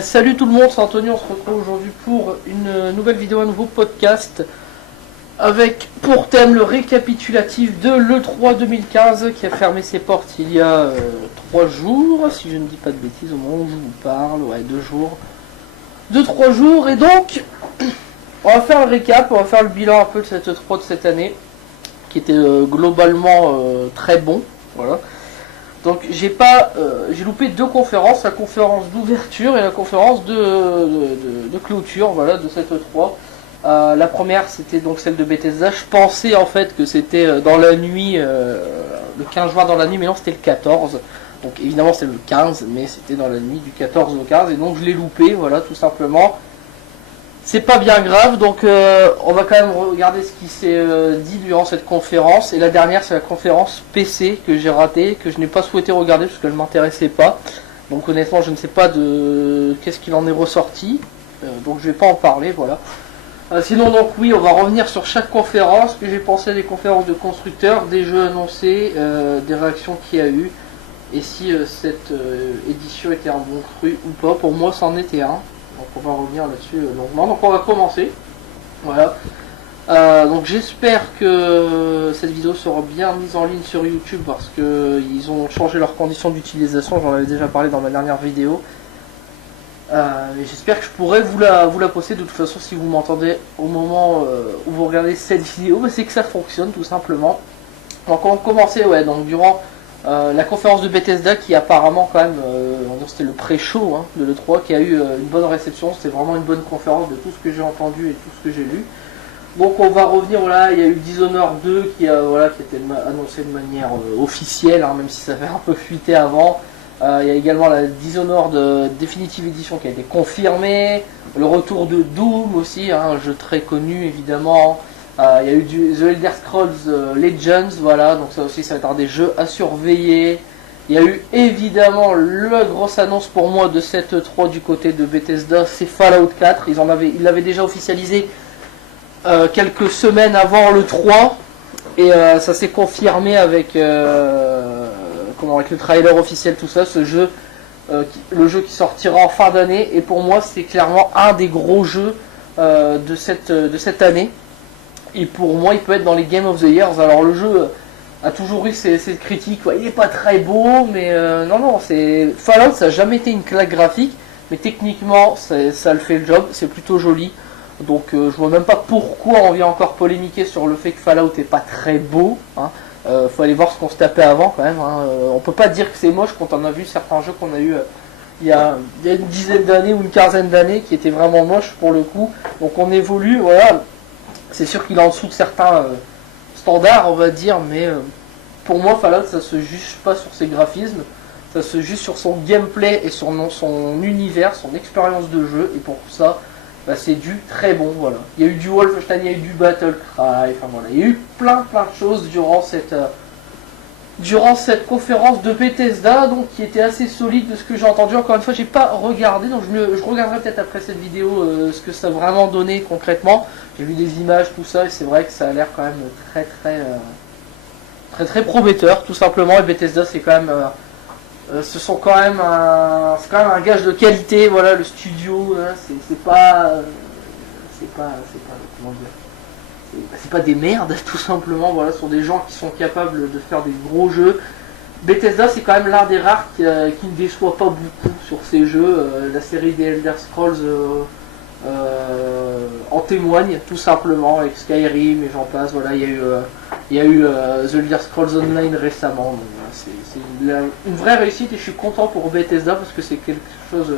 Salut tout le monde, c'est Anthony, on se retrouve aujourd'hui pour une nouvelle vidéo, un nouveau podcast avec pour thème le récapitulatif de l'E3 2015 qui a fermé ses portes il y a 3 jours, si je ne dis pas de bêtises au moment où je vous parle, ouais 2 jours, 2-3 jours, et donc on va faire le récap, on va faire le bilan un peu de cette E3 de cette année qui était globalement très bon, voilà. Donc j'ai loupé deux conférences, la conférence d'ouverture et la conférence de clôture, voilà, de cette E3. La première c'était donc celle de Bethesda. Je pensais en fait que c'était dans la nuit, le 15 juin dans la nuit, mais non, c'était le 14. Donc évidemment c'est le 15, mais c'était dans la nuit du 14 au 15, et donc je l'ai loupé, voilà, tout simplement. C'est pas bien grave, donc on va quand même regarder ce qui s'est dit durant cette conférence. Et la dernière, c'est la conférence PC que j'ai ratée, que je n'ai pas souhaité regarder parce qu'elle ne m'intéressait pas. Donc honnêtement, je ne sais pas de qu'est-ce qu'il en est ressorti, donc je vais pas en parler, voilà. Sinon donc oui, on va revenir sur chaque conférence, ce que j'ai pensé des conférences de constructeurs, des jeux annoncés, des réactions qu'il y a eu, et si cette édition était un bon cru ou pas. Pour moi, c'en était un. Donc on va revenir là-dessus longuement. Donc on va commencer. Voilà. Donc j'espère que cette vidéo sera bien mise en ligne sur YouTube parce que ils ont changé leurs conditions d'utilisation. J'en avais déjà parlé dans ma dernière vidéo. Et j'espère que je pourrai vous la poster. De toute façon, si vous m'entendez au moment où vous regardez cette vidéo, bah, c'est que ça fonctionne tout simplement. Donc on va commencer, ouais. Donc durant la conférence de Bethesda qui apparemment quand même, c'était le pré-show hein, de l'E3 qui a eu une bonne réception, c'était vraiment une bonne conférence de tout ce que j'ai entendu et tout ce que j'ai lu. Donc on va revenir, voilà, il y a eu Dishonored 2 qui a été annoncé de manière officielle, hein, même si ça fait un peu fuité avant. Il y a également la Dishonored Definitive Edition qui a été confirmée, le retour de Doom aussi, hein, un jeu très connu évidemment. Il y a eu The Elder Scrolls Legends, voilà, donc ça aussi ça va être un des jeux à surveiller. Il y a eu évidemment la grosse annonce pour moi de cette 3 du côté de Bethesda, c'est Fallout 4. Ils l'avaient déjà officialisé quelques semaines avant le 3, et ça s'est confirmé avec, avec le trailer officiel, tout ça, ce jeu, le jeu qui sortira en fin d'année, et pour moi c'est clairement un des gros jeux de cette année. Et pour moi, il peut être dans les Game of the Years. Alors le jeu a toujours eu ses critiques. Ouais, il est pas très beau, mais non, c'est Fallout, ça n'a jamais été une claque graphique, mais techniquement, ça le fait le job. C'est plutôt joli. Donc je vois même pas pourquoi on vient encore polémiquer sur le fait que Fallout est pas très beau. Hein. Faut aller voir ce qu'on se tapait avant quand même. Hein. On peut pas dire que c'est moche quand on a vu certains jeux qu'on a eu il y a une dizaine d'années ou une quinzaine d'années qui étaient vraiment moches pour le coup. Donc on évolue, voilà. C'est sûr qu'il est en dessous de certains standards, on va dire, mais pour moi, Fallout, ça se juge pas sur ses graphismes, ça se juge sur son gameplay et sur son univers, son expérience de jeu, et pour ça, bah, c'est du très bon, voilà. Il y a eu du Wolfenstein, il y a eu du Battlecry, enfin voilà, il y a eu plein de choses durant cette conférence de Bethesda, donc qui était assez solide de ce que j'ai entendu. Encore une fois, j'ai pas regardé, donc je regarderai peut-être après cette vidéo ce que ça a vraiment donné concrètement. J'ai vu des images, tout ça, et c'est vrai que ça a l'air quand même très prometteur, tout simplement. Et Bethesda, c'est quand même, c'est quand même un gage de qualité. Voilà, le studio, hein, c'est pas comment dire. C'est pas des merdes, tout simplement. Voilà, ce sont des gens qui sont capables de faire des gros jeux. Bethesda, c'est quand même l'un des rares qui ne déçoit pas beaucoup sur ces jeux. La série des Elder Scrolls en témoigne, tout simplement, avec Skyrim et j'en passe. Voilà, il y a eu The Elder Scrolls Online récemment. Donc, voilà, c'est une vraie réussite, et je suis content pour Bethesda parce que c'est quelque chose.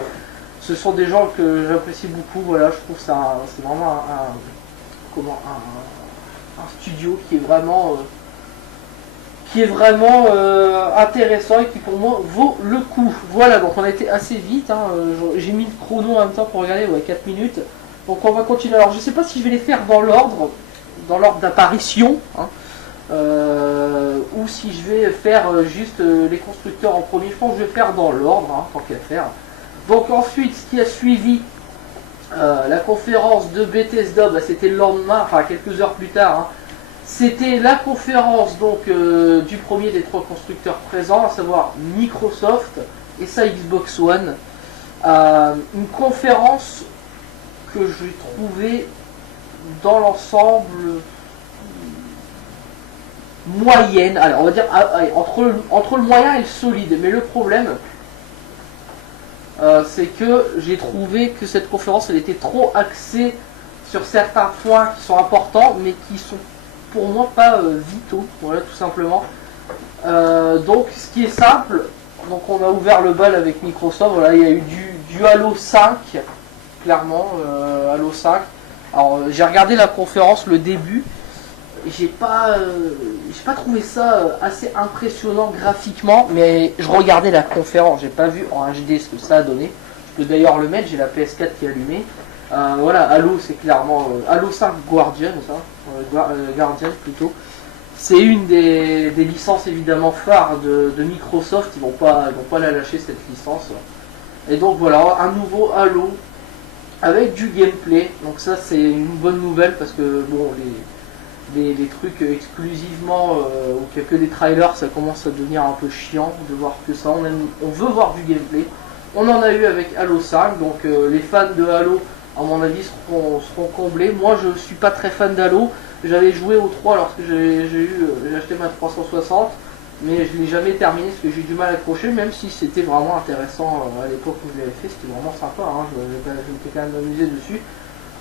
Ce sont des gens que j'apprécie beaucoup. Voilà, je trouve ça, c'est vraiment un studio qui est vraiment intéressant et qui pour moi vaut le coup. Voilà, donc on a été assez vite, hein, j'ai mis le chrono en même temps pour regarder, ouais, 4 minutes. Donc on va continuer. Alors je sais pas si je vais les faire dans l'ordre d'apparition, hein, ou si je vais faire juste les constructeurs en premier. Je pense que je vais faire dans l'ordre, hein, tant qu'à faire. Donc ensuite, ce qui a suivi la conférence de Bethesda, bah, c'était le lendemain, enfin quelques heures plus tard. Hein. C'était la conférence donc du premier des 3 constructeurs présents, à savoir Microsoft et sa Xbox One. Une conférence que j'ai trouvée dans l'ensemble moyenne, alors on va dire entre le moyen et le solide, mais le problème c'est que j'ai trouvé que cette conférence elle était trop axée sur certains points qui sont importants mais qui sont pour moi pas vitaux, voilà tout simplement. Donc ce qui est simple, donc on a ouvert le bal avec Microsoft, voilà, il y a eu du Halo 5, clairement, Halo 5. Alors j'ai regardé la conférence, le début, j'ai pas trouvé ça assez impressionnant graphiquement, mais je regardais la conférence, j'ai pas vu en HD ce que ça a donné. Je peux d'ailleurs le mettre, j'ai la PS4 qui est allumée. Voilà, Halo c'est clairement Halo 5 Guardian, Guardian plutôt. C'est une des licences évidemment phares de Microsoft, ils vont pas la lâcher cette licence. Et donc voilà, un nouveau Halo avec du gameplay, donc ça c'est une bonne nouvelle parce que bon les trucs exclusivement où il n'y a que des trailers, ça commence à devenir un peu chiant de voir que ça, on veut voir du gameplay. On en a eu avec Halo 5, donc les fans de Halo à mon avis seront comblés. Moi je suis pas très fan d'Halo, j'avais joué au 3 lorsque j'ai acheté ma 360, mais je l'ai jamais terminé parce que j'ai eu du mal à accrocher, même si c'était vraiment intéressant à l'époque où je l'avais fait, c'était vraiment sympa, hein, je m'étais quand même amusé dessus.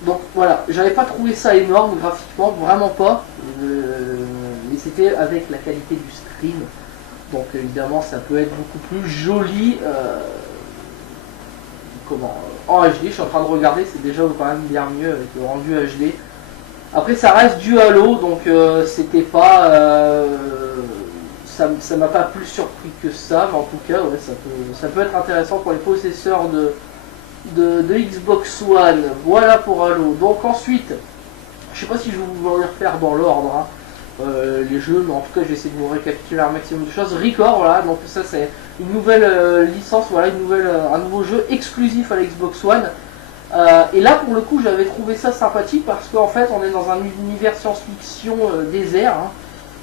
Donc voilà, j'avais pas trouvé ça énorme graphiquement, vraiment pas, mais c'était avec la qualité du stream, donc évidemment ça peut être beaucoup plus joli en HD. Je suis en train de regarder, c'est déjà quand même bien mieux avec le rendu HD. Après ça reste du Halo, donc c'était pas ça m'a pas plus surpris que ça, mais en tout cas ouais, ça peut être intéressant pour les possesseurs de Xbox One. Voilà pour Halo. Donc ensuite, je sais pas si je vais vous les refaire dans l'ordre, hein, les jeux, mais en tout cas je vais essayer de vous récapituler un maximum de choses. Record, voilà, donc ça c'est une nouvelle licence, voilà, un nouveau jeu exclusif à la Xbox One. Et là pour le coup j'avais trouvé ça sympathique parce qu'en fait on est dans un univers science-fiction désert, hein,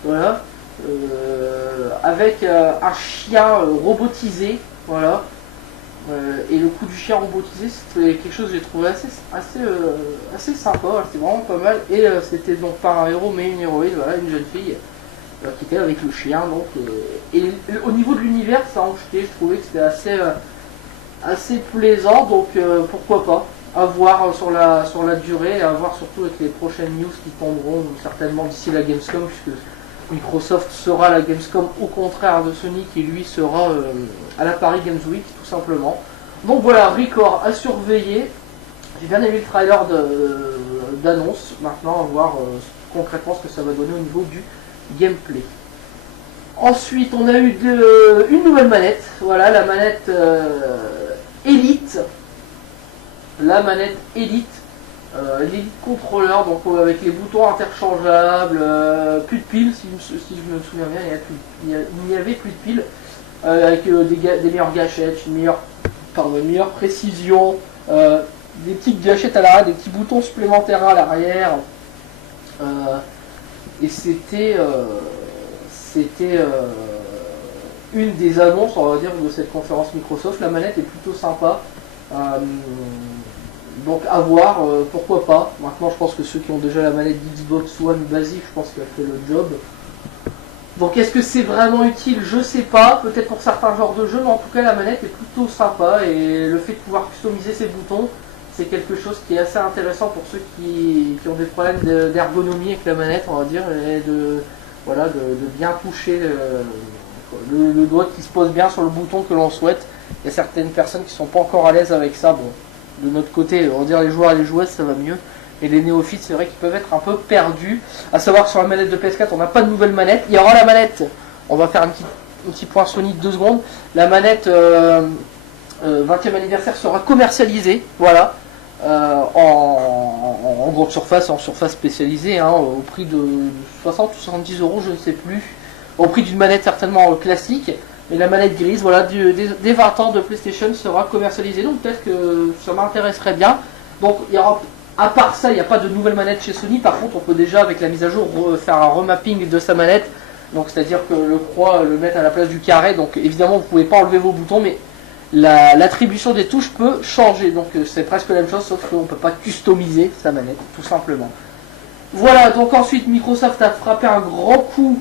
voilà, avec un chien robotisé, voilà. Et le coup du chien robotisé c'était quelque chose que j'ai trouvé assez sympa, c'était vraiment pas mal. Et c'était donc pas un héros mais une héroïne, voilà, une jeune fille qui était avec le chien. Donc, et au niveau de l'univers ça a enjeté, je trouvais que c'était assez plaisant, donc pourquoi pas à voir sur la durée, et à voir surtout avec les prochaines news qui tomberont certainement d'ici la Gamescom, puisque Microsoft sera à la Gamescom au contraire de Sony qui lui sera à la Paris Games Week tout simplement. Donc voilà, Record à surveiller. J'ai bien aimé le trailer d'annonce, maintenant à voir concrètement ce que ça va donner au niveau du gameplay. Ensuite on a eu une nouvelle manette, voilà la manette Elite. La manette Elite, l'Elite Controller, donc avec les boutons interchangeables, plus de piles, si je me souviens bien, il n'y avait plus de piles, avec des meilleures gâchettes, une meilleure précision, des petites gâchettes à l'arrière, des petits boutons supplémentaires à l'arrière, et c'était une des annonces, on va dire, de cette conférence Microsoft. La manette est plutôt sympa. Donc à voir, pourquoi pas. Maintenant je pense que ceux qui ont déjà la manette d'Xbox One basique, je pense qu'elle fait le job. Donc est-ce que c'est vraiment utile? Je sais pas, peut-être pour certains genres de jeux, mais en tout cas la manette est plutôt sympa et le fait de pouvoir customiser ses boutons, c'est quelque chose qui est assez intéressant pour ceux qui ont des problèmes d'ergonomie avec la manette, on va dire, et de bien toucher le doigt qui se pose bien sur le bouton que l'on souhaite. Il y a certaines personnes qui sont pas encore à l'aise avec ça. Bon, de notre côté, on va dire les joueurs et les joueuses, ça va mieux. Et les néophytes, c'est vrai qu'ils peuvent être un peu perdus. À savoir que sur la manette de PS4, on n'a pas de nouvelle manette. Il y aura la manette, on va faire un petit point Sony de 2 secondes. La manette 20e anniversaire sera commercialisée, voilà, en grande surface, en surface spécialisée, hein, au prix de 60 ou 70 €, je ne sais plus. Au prix d'une manette certainement classique. Et la manette grise, voilà, des 20 ans de PlayStation sera commercialisée. Donc peut-être que ça m'intéresserait bien. Donc il y aura, à part ça, il n'y a pas de nouvelle manette chez Sony. Par contre, on peut déjà, avec la mise à jour, faire un remapping de sa manette. Donc c'est-à-dire que le croix, le mettre à la place du carré. Donc évidemment, vous ne pouvez pas enlever vos boutons, mais l'attribution des touches peut changer. Donc c'est presque la même chose, sauf qu'on ne peut pas customiser sa manette, tout simplement. Voilà, donc ensuite Microsoft a frappé un grand coup,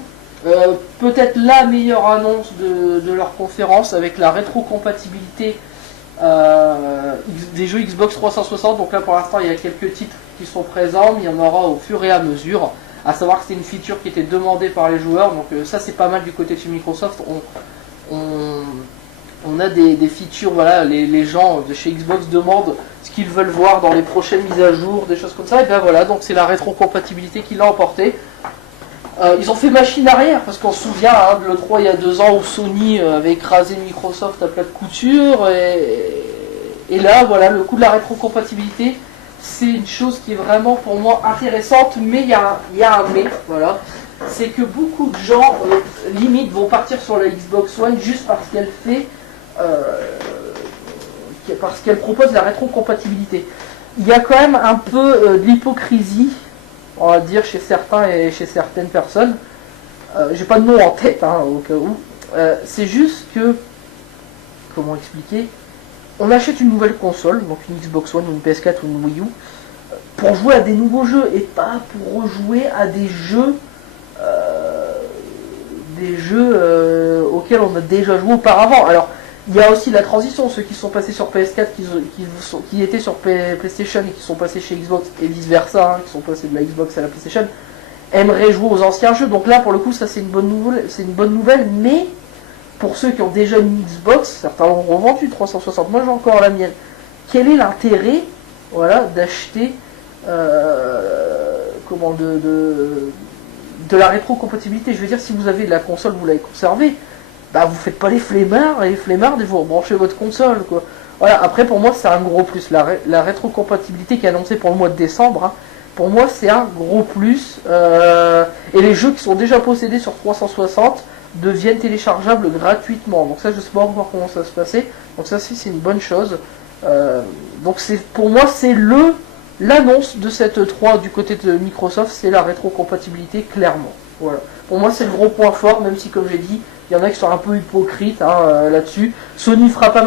peut-être la meilleure annonce de leur conférence, avec la rétrocompatibilité des jeux Xbox 360. Donc là pour l'instant il y a quelques titres qui sont présents, mais il y en aura au fur et à mesure. À savoir que c'était une feature qui était demandée par les joueurs, donc ça c'est pas mal du côté de chez Microsoft. On a des features, voilà, les gens de chez Xbox demandent ce qu'ils veulent voir dans les prochaines mises à jour, des choses comme ça, et bien voilà, donc c'est la rétrocompatibilité qui l'a emporté. Ils ont fait machine arrière, parce qu'on se souvient hein, de l'E3 il y a 2 ans où Sony avait écrasé Microsoft à plat de couture, et là voilà, le coup de la rétrocompatibilité, c'est une chose qui est vraiment pour moi intéressante, mais il y a un mais, voilà. C'est que beaucoup de gens, limite, vont partir sur la Xbox One juste parce qu'elle fait... parce qu'elle propose la rétrocompatibilité. Il y a quand même un peu de l'hypocrisie, on va dire, chez certains et chez certaines personnes. J'ai pas de nom en tête, hein, au cas où. C'est juste que... Comment expliquer ? On achète une nouvelle console, donc une Xbox One ou une PS4 ou une Wii U, pour jouer à des nouveaux jeux et pas pour rejouer à des jeux auxquels on a déjà joué auparavant. Alors, il y a aussi la transition, ceux qui sont passés sur PS4, qui étaient sur PlayStation et qui sont passés chez Xbox, et vice versa, hein, qui sont passés de la Xbox à la PlayStation, aimeraient jouer aux anciens jeux. Donc là, pour le coup, ça c'est une bonne nouvelle, mais pour ceux qui ont déjà une Xbox, certains l'ont revendu 360, moi j'ai encore la mienne. Quel est l'intérêt, voilà, d'acheter de la rétrocompatibilité? Je veux dire, si vous avez de la console, vous l'avez conservée, bah vous faites pas les flemmards et vous rebranchez votre console, quoi. Voilà, après pour moi c'est un gros plus. La rétrocompatibilité qui est annoncée pour le mois de décembre, hein, pour moi c'est un gros plus. Et les jeux qui sont déjà possédés sur 360 deviennent téléchargeables gratuitement. Donc ça je sais pas encore comment ça se passait. Donc ça c'est une bonne chose. Donc pour moi c'est l'annonce de cette E3 du côté de Microsoft, c'est la rétrocompatibilité, clairement. Voilà. Pour moi c'est le gros point fort, même si comme j'ai dit, il y en a qui sont un peu hypocrites hein, là-dessus. Sony ne fera pas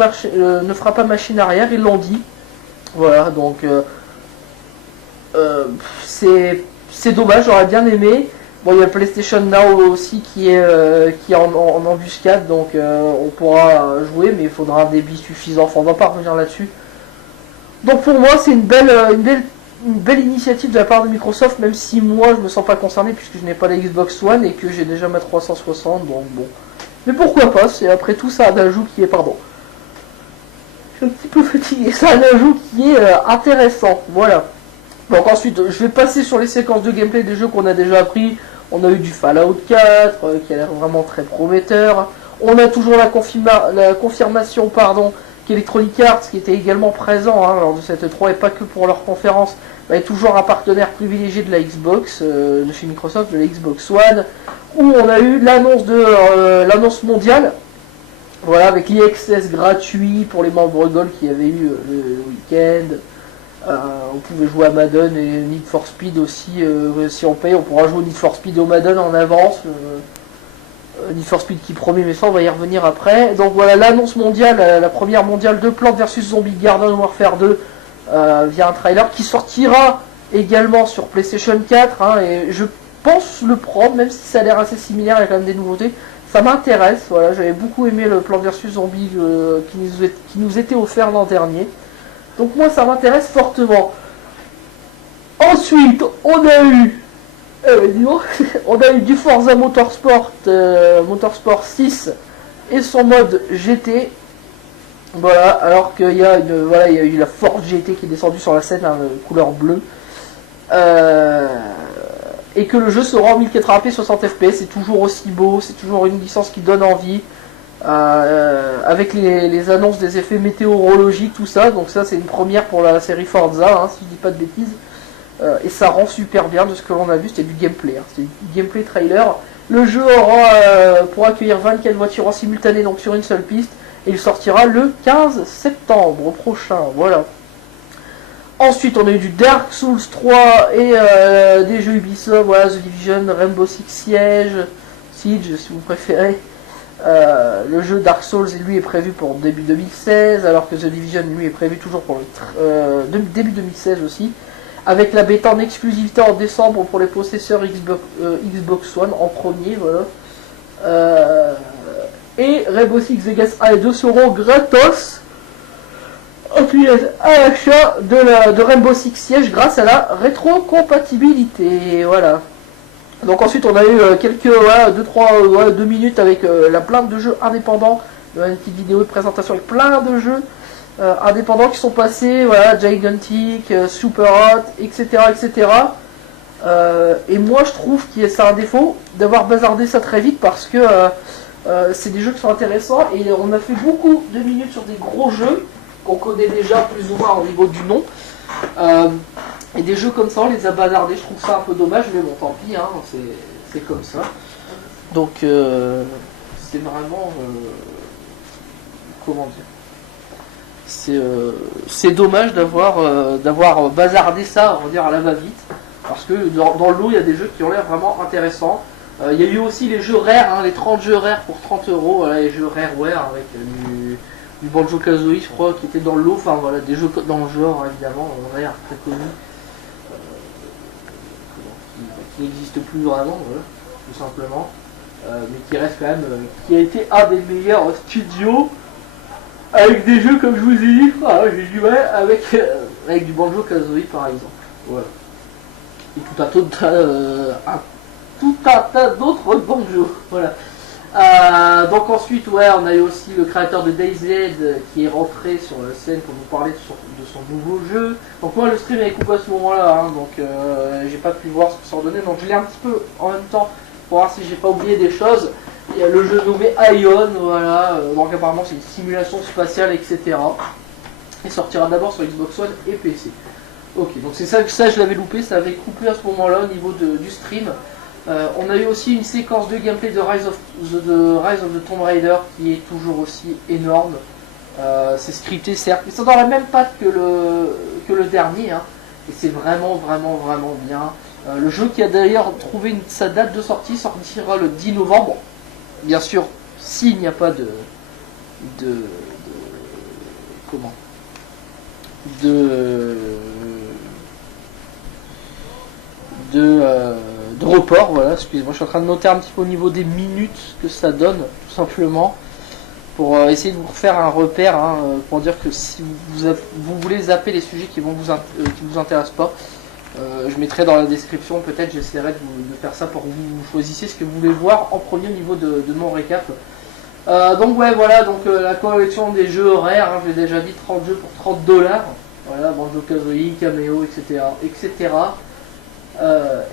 machine arrière, ils l'ont dit. Voilà, donc c'est dommage, j'aurais bien aimé. Bon, il y a PlayStation Now aussi qui est en embuscade, donc on pourra jouer, mais il faudra un débit suffisant. Enfin, on va pas revenir là-dessus. Donc pour moi, c'est une belle initiative de la part de Microsoft, même si moi je me sens pas concerné puisque je n'ai pas la Xbox One et que j'ai déjà ma 360, donc bon. Mais pourquoi pas, c'est après tout ça un ajout qui est, pardon. Je suis un petit peu fatigué, c'est un ajout qui est intéressant, voilà. Donc ensuite, je vais passer sur les séquences de gameplay des jeux qu'on a déjà appris. On a eu du Fallout 4, qui a l'air vraiment très prometteur. On a toujours la confirmation, qu'Electronic Arts, qui était également présent hein, lors de cette E3 et pas que pour leur conférence, est toujours un partenaire privilégié de la Xbox, de chez Microsoft, de la Xbox One, où on a eu l'annonce mondiale, voilà, avec l'EXS gratuit pour les membres Gold qui avaient eu le week-end. On pouvait jouer à Madden et Need for Speed aussi, si on paye, on pourra jouer Need for Speed au Madden en avance. Need for Speed qui promet, mais ça on va y revenir après. Donc voilà l'annonce mondiale, la première mondiale de Plants vs Zombie Garden Warfare 2 via un trailer qui sortira également sur PlayStation 4 hein, et je pense le prendre, même si ça a l'air assez similaire, il y a quand même des nouveautés. Ça m'intéresse, voilà, j'avais beaucoup aimé le Plants vs Zombie qui nous était offert l'an dernier. Donc moi ça m'intéresse fortement. Ensuite on a eu du Forza Motorsport 6 et son mode GT. Voilà, alors qu'il y a eu la Ford GT qui est descendue sur la scène hein, couleur bleue. Et que le jeu sera en 1080p 60 fps, c'est toujours aussi beau, c'est toujours une licence qui donne envie. Avec les annonces des effets météorologiques, tout ça, donc ça c'est une première pour la série Forza, hein, si je dis pas de bêtises. Et ça rend super bien de ce que l'on a vu, c'était du gameplay, hein, c'était du gameplay trailer. Le jeu aura pour accueillir 24 voitures en simultané, donc sur une seule piste, et il sortira le 15 septembre prochain, voilà. Ensuite on a eu du Dark Souls 3 et des jeux Ubisoft, voilà, The Division, Rainbow Six Siege, si vous préférez. Le jeu Dark Souls, lui, est prévu pour début 2016, alors que The Division, lui, est prévu toujours pour le début 2016 aussi, avec la bêta en exclusivité en décembre pour les possesseurs Xbox One en premier, voilà. Et Rainbow Six Vegas 1 et 2 seront gratos à l'achat de Rainbow Six Siege grâce à la rétrocompatibilité, voilà. Donc ensuite on a eu quelques 2 minutes avec la plainte de jeux indépendants, une petite vidéo de présentation avec plein de jeux indépendants qui sont passés, voilà, Gigantic, Super Hot, etc. etc. Et moi je trouve que c'est un défaut d'avoir bazardé ça très vite parce que c'est des jeux qui sont intéressants et on a fait beaucoup de minutes sur des gros jeux qu'on connaît déjà plus ou moins au niveau du nom. Et des jeux comme ça, on les a bazardés, je trouve ça un peu dommage, mais bon, tant pis, hein, c'est comme ça. Donc, c'est vraiment... comment dire, c'est dommage d'avoir bazardé ça, on va dire, à la va-vite, parce que dans le lot, il y a des jeux qui ont l'air vraiment intéressants. Il y a eu aussi les jeux rares, hein, les 30 jeux rares pour 30 euros, voilà, les jeux rareware avec du Banjo-Kazooie, je crois, qui était dans le lot, enfin voilà, des jeux dans le genre, évidemment, rare, très connus. Qui n'existe plus vraiment, voilà, tout simplement, mais qui reste quand même, qui a été un des meilleurs studios avec des jeux comme je vous ai dit, j'ai du mal avec du Banjo-Kazooie par exemple, voilà, et tout un tas d'autres banjos, voilà. Donc ensuite, ouais, on a eu aussi le créateur de DayZ qui est rentré sur la scène pour nous parler de son nouveau jeu. Donc moi, le stream est coupé à ce moment-là, hein, donc j'ai pas pu voir ce que ça en donnait. Donc je l'ai un petit peu en même temps pour voir si j'ai pas oublié des choses. Il y a le jeu nommé Ion, voilà. Donc apparemment c'est une simulation spatiale, etc. Il sortira d'abord sur Xbox One et PC. Ok, donc c'est ça je l'avais loupé, ça avait coupé à ce moment-là au niveau du stream. On a eu aussi une séquence de gameplay de Rise of the Tomb Raider qui est toujours aussi énorme. C'est scripté certes, mais c'est dans la même patte que le dernier, hein. Et c'est vraiment bien. Le jeu qui a d'ailleurs trouvé sa date de sortie sortira le 10 novembre. Bien sûr, s'il n'y a pas de report, voilà, excusez-moi, je suis en train de noter un petit peu au niveau des minutes que ça donne, tout simplement, pour essayer de vous refaire un repère, hein, pour dire que si vous voulez zapper les sujets qui vous intéressent pas, je mettrai dans la description, peut-être j'essaierai de faire ça pour que vous choisissiez ce que vous voulez voir en premier niveau de mon récap. Donc ouais, voilà, donc la collection des jeux rares, hein, j'ai déjà dit 30 jeux pour $30, voilà, Banjo-Kazooie, Cameo, etc. etc.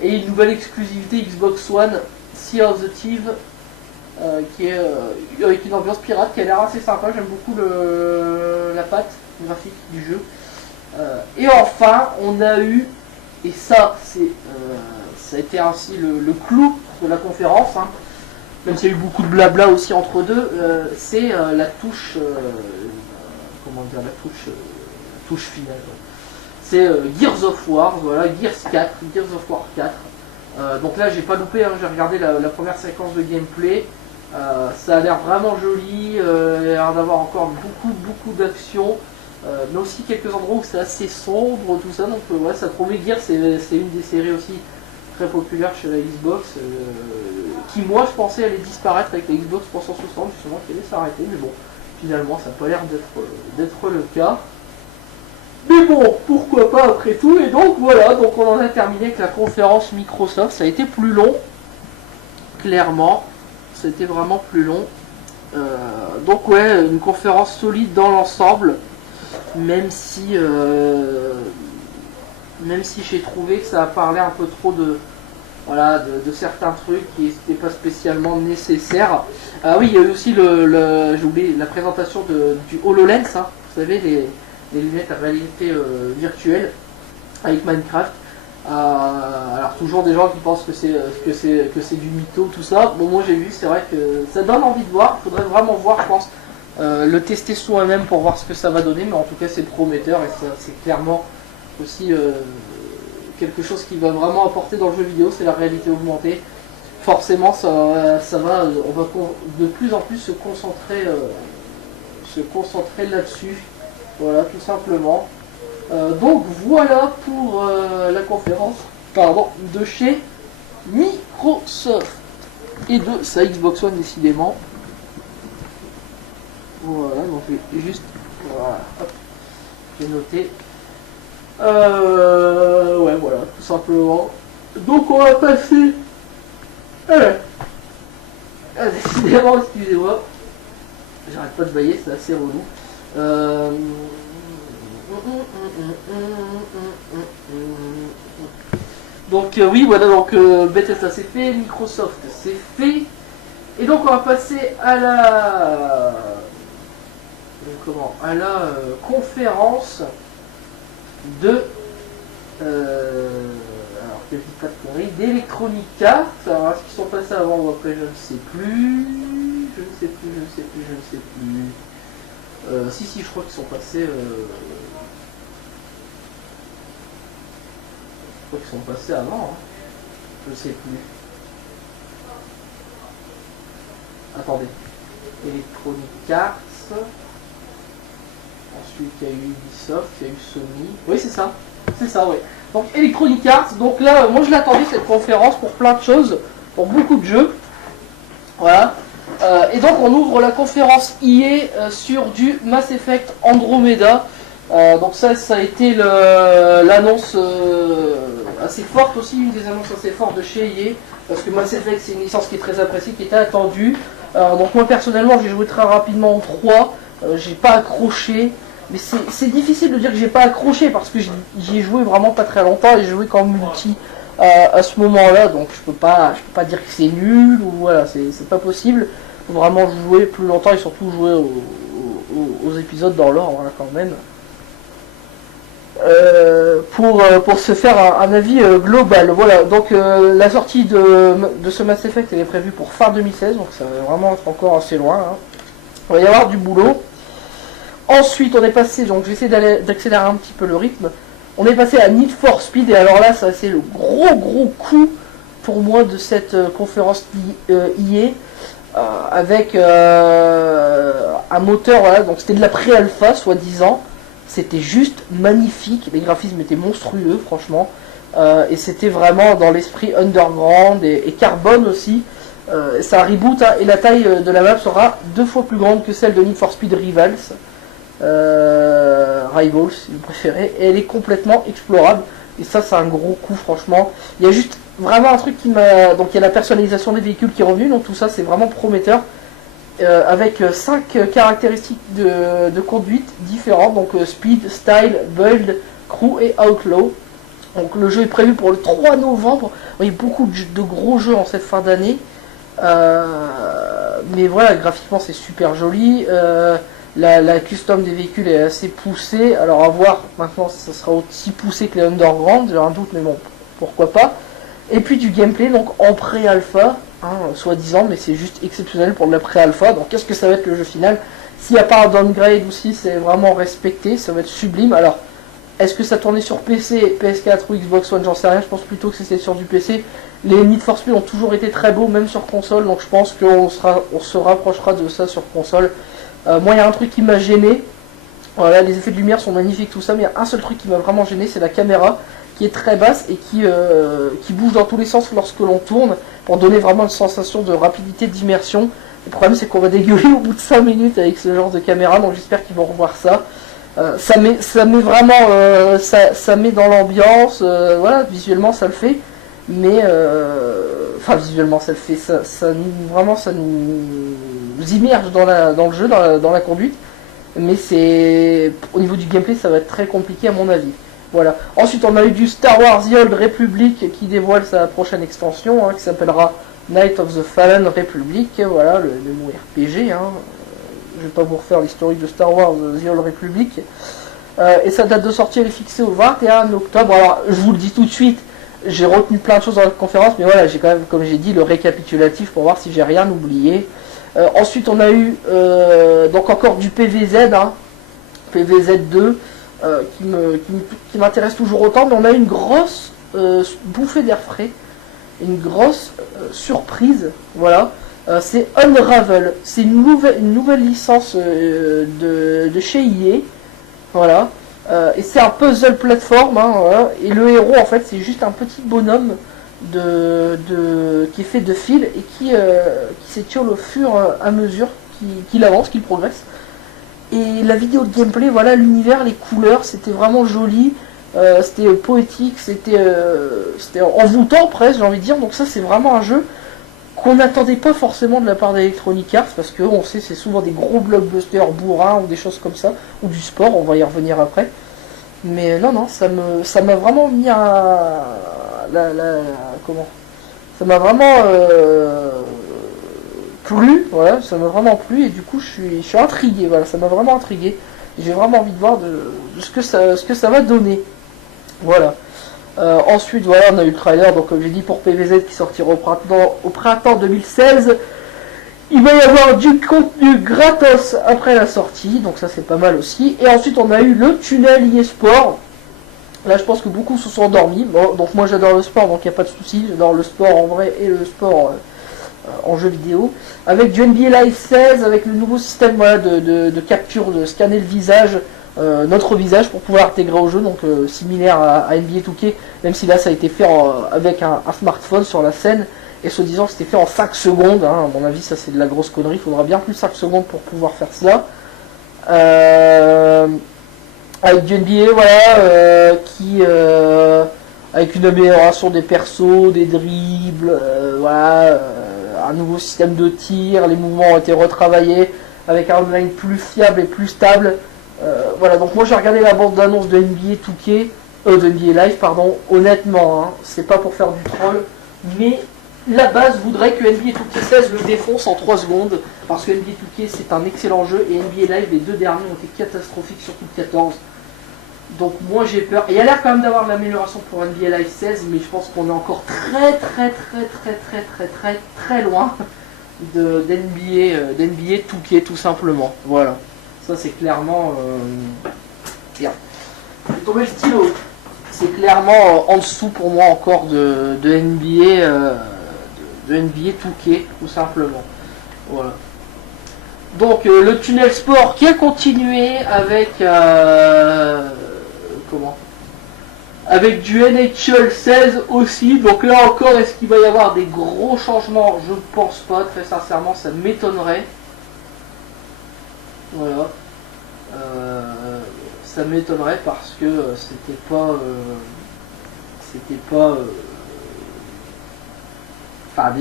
Et une nouvelle exclusivité Xbox One, Sea of the Thieves, qui est avec une ambiance pirate qui a l'air assez sympa, j'aime beaucoup la patte graphique du jeu. Et enfin, on a eu, et ça a été ainsi le clou de la conférence, hein, même s'il y a eu beaucoup de blabla aussi entre deux, c'est la touche, touche finale. C'est Gears of War, voilà, Gears of War 4. Donc là j'ai pas loupé, hein, j'ai regardé la première séquence de gameplay. Ça a l'air vraiment joli, il y a l'air d'avoir encore beaucoup d'action, mais aussi quelques endroits où c'est assez sombre, tout ça, donc ouais, ça promet. Gears, c'est une des séries aussi très populaires chez la Xbox, qui moi je pensais allait disparaître avec la Xbox 360, justement, qui allait s'arrêter, mais bon, finalement ça n'a pas l'air d'être le cas. Mais bon, pourquoi pas après tout. Et donc voilà, donc on en a terminé avec la conférence Microsoft. Ça a été plus long, clairement. Ça a été vraiment plus long. Donc ouais, une conférence solide dans l'ensemble. Même si j'ai trouvé que ça a parlé un peu trop de certains trucs qui n'étaient pas spécialement nécessaires. Ah oui, il y a eu aussi j'ai oublié la présentation du HoloLens, hein, vous savez, les lunettes à réalité virtuelle avec Minecraft. Alors toujours des gens qui pensent que c'est du mytho, tout ça. Bon, moi j'ai vu, c'est vrai que ça donne envie de voir. Il faudrait vraiment voir, je pense, le tester soi-même pour voir ce que ça va donner. Mais en tout cas c'est prometteur et c'est clairement aussi quelque chose qui va vraiment apporter dans le jeu vidéo, c'est la réalité augmentée. forcément ça va, on va de plus en plus se concentrer là-dessus. Voilà, tout simplement. Donc voilà pour la conférence de chez Microsoft et de sa Xbox One décidément. Voilà, donc j'ai juste voilà, hop, j'ai noté. Ouais, voilà, tout simplement. Donc on va passer. Décidément, excusez-moi. J'arrête pas de bailler, c'est assez relou. Donc oui, voilà, donc Bethesda c'est fait, Microsoft c'est fait. Et donc on va passer à la conférence de alors que je dis pas de conneries, d'Electronic Arts. Alors ce qui sont passés avant ou après je ne sais plus. Si je crois qu'ils sont passés avant, hein. Je sais plus. Attendez. Electronic Arts. Ensuite il y a eu Ubisoft, il y a eu Sony. Oui c'est ça, oui. Donc Electronic Arts, donc là moi je l'attendais cette conférence pour plein de choses, pour beaucoup de jeux. Voilà. Et donc on ouvre la conférence EA sur du Mass Effect Andromeda. Donc ça a été l'annonce assez forte aussi, une des annonces assez fortes de chez EA. Parce que Mass Effect c'est une licence qui est très appréciée, qui était attendue. Donc moi personnellement j'ai joué très rapidement en 3, j'ai pas accroché. Mais c'est difficile de dire que j'ai pas accroché parce que j'y ai joué vraiment pas très longtemps et j'ai joué qu'en multi à ce moment-là, donc je peux pas dire que c'est nul ou voilà, c'est pas possible. Faut vraiment jouer plus longtemps et surtout jouer aux épisodes dans l'ordre hein, quand même. Pour se faire un avis global. Voilà, donc la sortie de ce Mass Effect elle est prévue pour fin 2016, donc ça va vraiment être encore assez loin. Hein. Il va y avoir du boulot. Ensuite, on est passé, donc j'essaie d'accélérer un petit peu le rythme. On est passé à Need for Speed, et alors là, ça c'est le gros coup pour moi de cette conférence EA, avec un moteur, voilà, donc c'était de la pré-alpha, soi-disant. C'était juste magnifique, les graphismes étaient monstrueux, franchement. Et c'était vraiment dans l'esprit underground et carbone aussi. Ça reboot, hein, et la taille de la map sera 2 fois plus grande que celle de Need for Speed Rivals. Rivals si vous préférez, et elle est complètement explorable et ça c'est un gros coup franchement. Il y a juste vraiment un truc qui m'a, donc il y a la personnalisation des véhicules qui est revenue, donc tout ça c'est vraiment prometteur, avec 5 caractéristiques de conduite différentes, donc speed, style, build, crew et outlaw. Donc le jeu est prévu pour le 3 novembre. Il y a beaucoup de gros jeux en cette fin d'année, mais voilà, graphiquement c'est super joli. La custom des véhicules est assez poussée, alors à voir maintenant si ça sera aussi poussé que les Underground, j'ai un doute mais bon, pourquoi pas. Et puis du gameplay donc en pré-alpha, hein, soi-disant, mais c'est juste exceptionnel pour de la pré-alpha, donc qu'est-ce que ça va être le jeu final? S'il n'y a pas un downgrade aussi, c'est vraiment respecté, ça va être sublime. Alors, est-ce que ça tournait sur PC, PS4 ou Xbox One, j'en sais rien, je pense plutôt que c'était sur du PC. Les Need for Speed ont toujours été très beaux, même sur console, donc je pense qu'on se rapprochera de ça sur console. Moi il y a un truc qui m'a gêné, voilà, les effets de lumière sont magnifiques tout ça, mais il y a un seul truc qui m'a vraiment gêné, c'est la caméra qui est très basse et qui bouge dans tous les sens lorsque l'on tourne, pour donner vraiment une sensation de rapidité, d'immersion. Le problème c'est qu'on va dégueuler au bout de 5 minutes avec ce genre de caméra, donc j'espère qu'ils vont revoir ça. Ça met vraiment, ça met dans l'ambiance, voilà, visuellement ça le fait, mais enfin visuellement ça le fait, vraiment ça nous immerge dans le jeu, dans la conduite, mais c'est au niveau du gameplay ça va être très compliqué à mon avis. Voilà. Ensuite on a eu du Star Wars The Old Republic qui dévoile sa prochaine extension, hein, qui s'appellera Knights of the Fallen Republic, voilà, le mot RPG, hein. Je vais pas vous refaire l'historique de Star Wars The Old Republic. Et sa date de sortie elle est fixée au 21 octobre. Alors je vous le dis tout de suite, j'ai retenu plein de choses dans la conférence, mais voilà, j'ai quand même, comme j'ai dit, le récapitulatif pour voir si j'ai rien oublié. Ensuite on a eu donc encore du PVZ, hein, PVZ2, qui m'intéresse toujours autant, mais on a eu une grosse bouffée d'air frais. une grosse surprise, voilà. C'est Unravel, c'est une nouvelle licence de chez EA, voilà. Et c'est un puzzle plateforme, hein, voilà. Et le héros en fait c'est juste un petit bonhomme qui est fait de fil et qui s'étire au fur et à mesure qu'il avance, qu'il progresse. Et la vidéo de gameplay, voilà, l'univers, les couleurs, c'était vraiment joli, c'était poétique, c'était envoûtant presque, j'ai envie de dire. Donc ça c'est vraiment un jeu qu'on n'attendait pas forcément de la part d'Electronic Arts, parce que on sait c'est souvent des gros blockbusters bourrins ou des choses comme ça, ou du sport, on va y revenir après. Mais non, ça m'a vraiment mis comment ça m'a vraiment plu, voilà, ça m'a vraiment plu, et du coup je suis intrigué, voilà, ça m'a vraiment intrigué. J'ai vraiment envie de voir de ce que ça va donner. Voilà. Ensuite, voilà, on a eu le trailer, donc comme j'ai dit, pour PVZ qui sortira au printemps 2016. Il va y avoir du contenu gratos après la sortie, donc ça c'est pas mal aussi. Et ensuite on a eu le tunnel eSport. Là je pense que beaucoup se sont endormis. Bon, donc moi j'adore le sport, donc il n'y a pas de souci. J'adore le sport en vrai et le sport en jeu vidéo. Avec du NBA Live 16, avec le nouveau système, voilà, de capture, de scanner le visage, notre visage pour pouvoir intégrer au jeu, donc similaire à NBA 2K, même si là ça a été fait avec un smartphone sur la scène. Et se disant que c'était fait en 5 secondes, hein. À mon avis ça c'est de la grosse connerie, il faudra bien plus de 5 secondes pour pouvoir faire cela. Avec du NBA, voilà, avec une amélioration des persos, des dribbles, voilà, un nouveau système de tir, les mouvements ont été retravaillés, avec un online plus fiable et plus stable. Voilà, donc moi j'ai regardé la bande d'annonce de NBA 2K, de NBA Live, pardon, honnêtement, hein, c'est pas pour faire du troll, mais la base voudrait que NBA 2K16 le défonce en 3 secondes, parce que NBA 2K c'est un excellent jeu, et NBA Live, les deux derniers ont été catastrophiques, surtout le 14. Donc moi j'ai peur, et il y a l'air quand même d'avoir de l'amélioration pour NBA Live 16, mais je pense qu'on est encore très loin d'NBA 2K tout simplement. Voilà, ça c'est clairement... Tiens, j'ai tombé le stylo. C'est clairement en dessous pour moi encore de NBA... de NBA 2K tout simplement. Voilà. Donc le tunnel sport qui a continué avec avec du NHL 16 aussi. Donc là encore, est-ce qu'il va y avoir des gros changements? Je pense pas, très sincèrement, ça m'étonnerait. Voilà. Ça m'étonnerait parce que c'était pas enfin,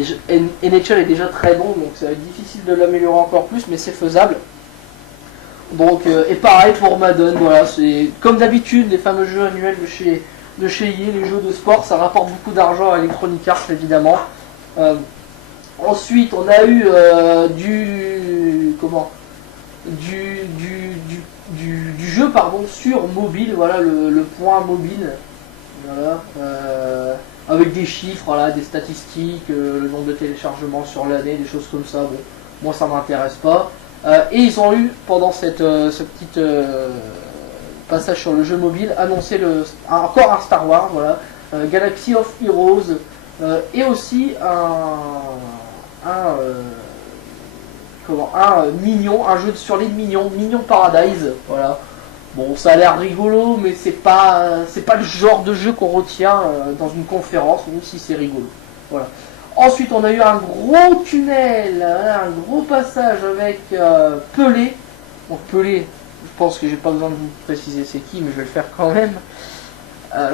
NHL est déjà très bon, donc ça va être difficile de l'améliorer encore plus, mais c'est faisable. Donc, et pareil pour Madden, voilà, c'est comme d'habitude, les fameux jeux annuels de chez EA, les jeux de sport, ça rapporte beaucoup d'argent à Electronic Arts évidemment. Ensuite, on a eu du jeu pardon sur mobile, voilà le point mobile, voilà. Avec des chiffres, voilà, des statistiques, le nombre de téléchargements sur l'année, des choses comme ça. Bon, moi ça m'intéresse pas. Et ils ont eu, pendant ce petit passage sur le jeu mobile, annoncé encore un Star Wars, voilà, Galaxy of Heroes, et aussi un Minion, un jeu sur les Minion Paradise, voilà. Bon, ça a l'air rigolo, mais c'est pas le genre de jeu qu'on retient dans une conférence, même si c'est rigolo. Voilà. Ensuite, on a eu un gros tunnel, un gros passage avec Pelé. Donc Pelé, je pense que j'ai pas besoin de vous préciser c'est qui, mais je vais le faire quand même.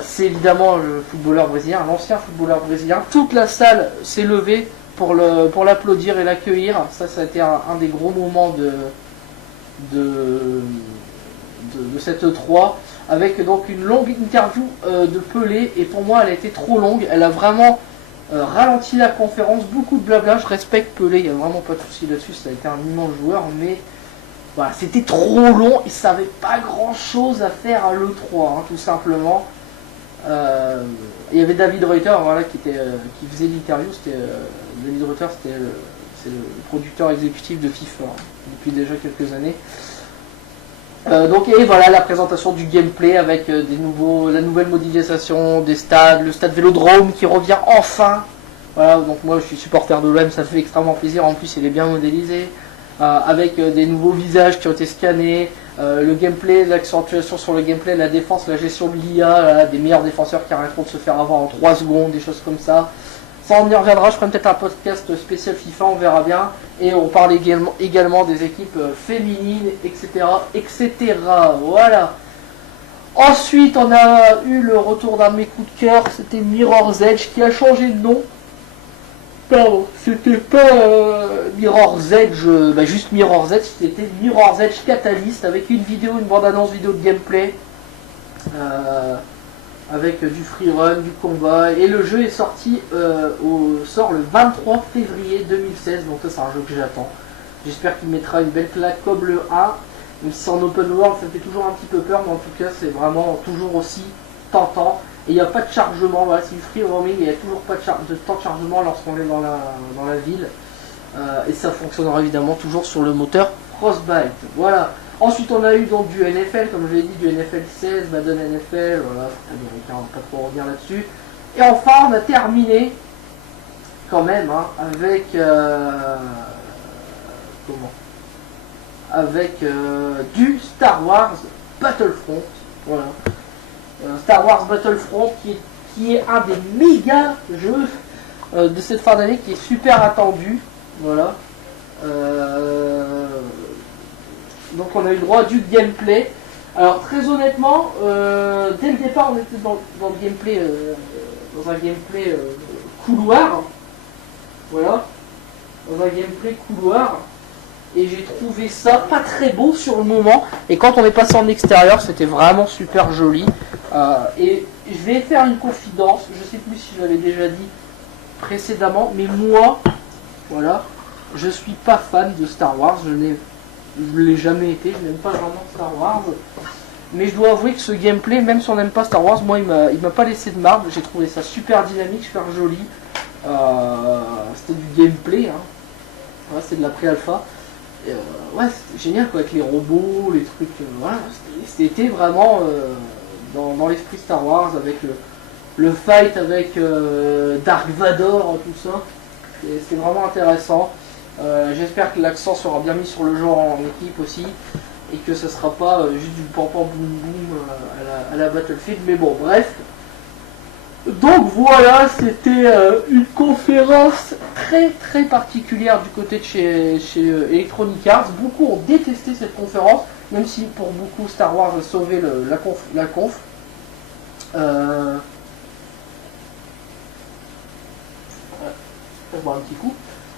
C'est évidemment le footballeur brésilien, l'ancien footballeur brésilien. Toute la salle s'est levée pour l'applaudir et l'accueillir. Ça a été un des gros moments de cette E3, avec donc une longue interview de Pelé, et pour moi elle a été trop longue, elle a vraiment ralenti la conférence, beaucoup de blabla. Je respecte Pelé, il n'y a vraiment pas de souci là-dessus, ça a été un immense joueur, mais voilà, c'était trop long et ça n'avait pas grand chose à faire à l'E3, hein, tout simplement. Il y avait David Reuter, voilà, qui faisait l'interview. David Reuter, c'est le producteur exécutif de FIFA, hein, depuis déjà quelques années. Donc, et voilà la présentation du gameplay avec la nouvelle modélisation des stades, le stade Vélodrome qui revient enfin Voilà, donc moi je suis supporter de l'OM, ça fait extrêmement plaisir. En plus, il est bien modélisé, avec des nouveaux visages qui ont été scannés, le gameplay, l'accentuation sur le gameplay, la défense, la gestion de l'IA, des meilleurs défenseurs qui arrêteront de se faire avoir en 3 secondes, des choses comme ça. Ça, on y reviendra, je ferai peut-être un podcast spécial FIFA, on verra bien. Et on parle également des équipes féminines, etc., etc. Voilà. Ensuite, on a eu le retour d'un de mes coups de cœur, c'était Mirror's Edge, qui a changé de nom. Pardon, c'était pas Mirror's Edge, juste Mirror's Edge, c'était Mirror's Edge Catalyst, avec une vidéo, une bande-annonce vidéo de gameplay, avec du freerun, du combat, et le jeu est sorti, sort le 23 février 2016, donc ça c'est un jeu que j'attends. J'espère qu'il mettra une belle claque comme le 1, même si c'est en open world, ça fait toujours un petit peu peur, mais en tout cas c'est vraiment toujours aussi tentant. Et il n'y a pas de chargement, voilà, c'est du free roaming, il n'y a toujours pas de temps de chargement lorsqu'on est dans la ville. Et ça fonctionnera évidemment toujours sur le moteur Frostbite. Voilà. Ensuite on a eu donc du NFL, comme je l'ai dit, du NFL 16, Madden NFL, voilà, américain, on va pas trop revenir là-dessus. Et enfin on a terminé quand même avec du Star Wars Battlefront. Voilà. Star Wars Battlefront qui est un des méga jeux de cette fin d'année, qui est super attendu. Voilà. Donc on a eu droit à du gameplay. Alors très honnêtement, dès le départ on était dans le gameplay, dans un gameplay couloir. Voilà. Dans un gameplay couloir. Et j'ai trouvé ça pas très beau sur le moment. Et quand on est passé en extérieur, c'était vraiment super joli. Et je vais faire une confidence. Je sais plus si je l'avais déjà dit précédemment, mais moi, voilà, je suis pas fan de Star Wars. Je l'ai jamais été. Je n'aime pas vraiment Star Wars. Mais je dois avouer que ce gameplay, même si on n'aime pas Star Wars, moi il m'a pas laissé de marbre. J'ai trouvé ça super dynamique, super joli. C'était du gameplay. Voilà, c'est de la pré-alpha. Ouais, c'était génial quoi, avec les robots, les trucs. Voilà, c'était vraiment dans l'esprit Star Wars, avec le fight avec Dark Vador, tout ça. C'était vraiment intéressant. J'espère que l'accent sera bien mis sur le genre en équipe aussi, et que ce sera pas juste du pam-pam boum boum à la Battlefield. Mais bon, bref. Donc voilà, c'était une conférence très très particulière du côté de chez Electronic Arts. Beaucoup ont détesté cette conférence, même si pour beaucoup Star Wars a sauvé la conf. On va boire un petit coup.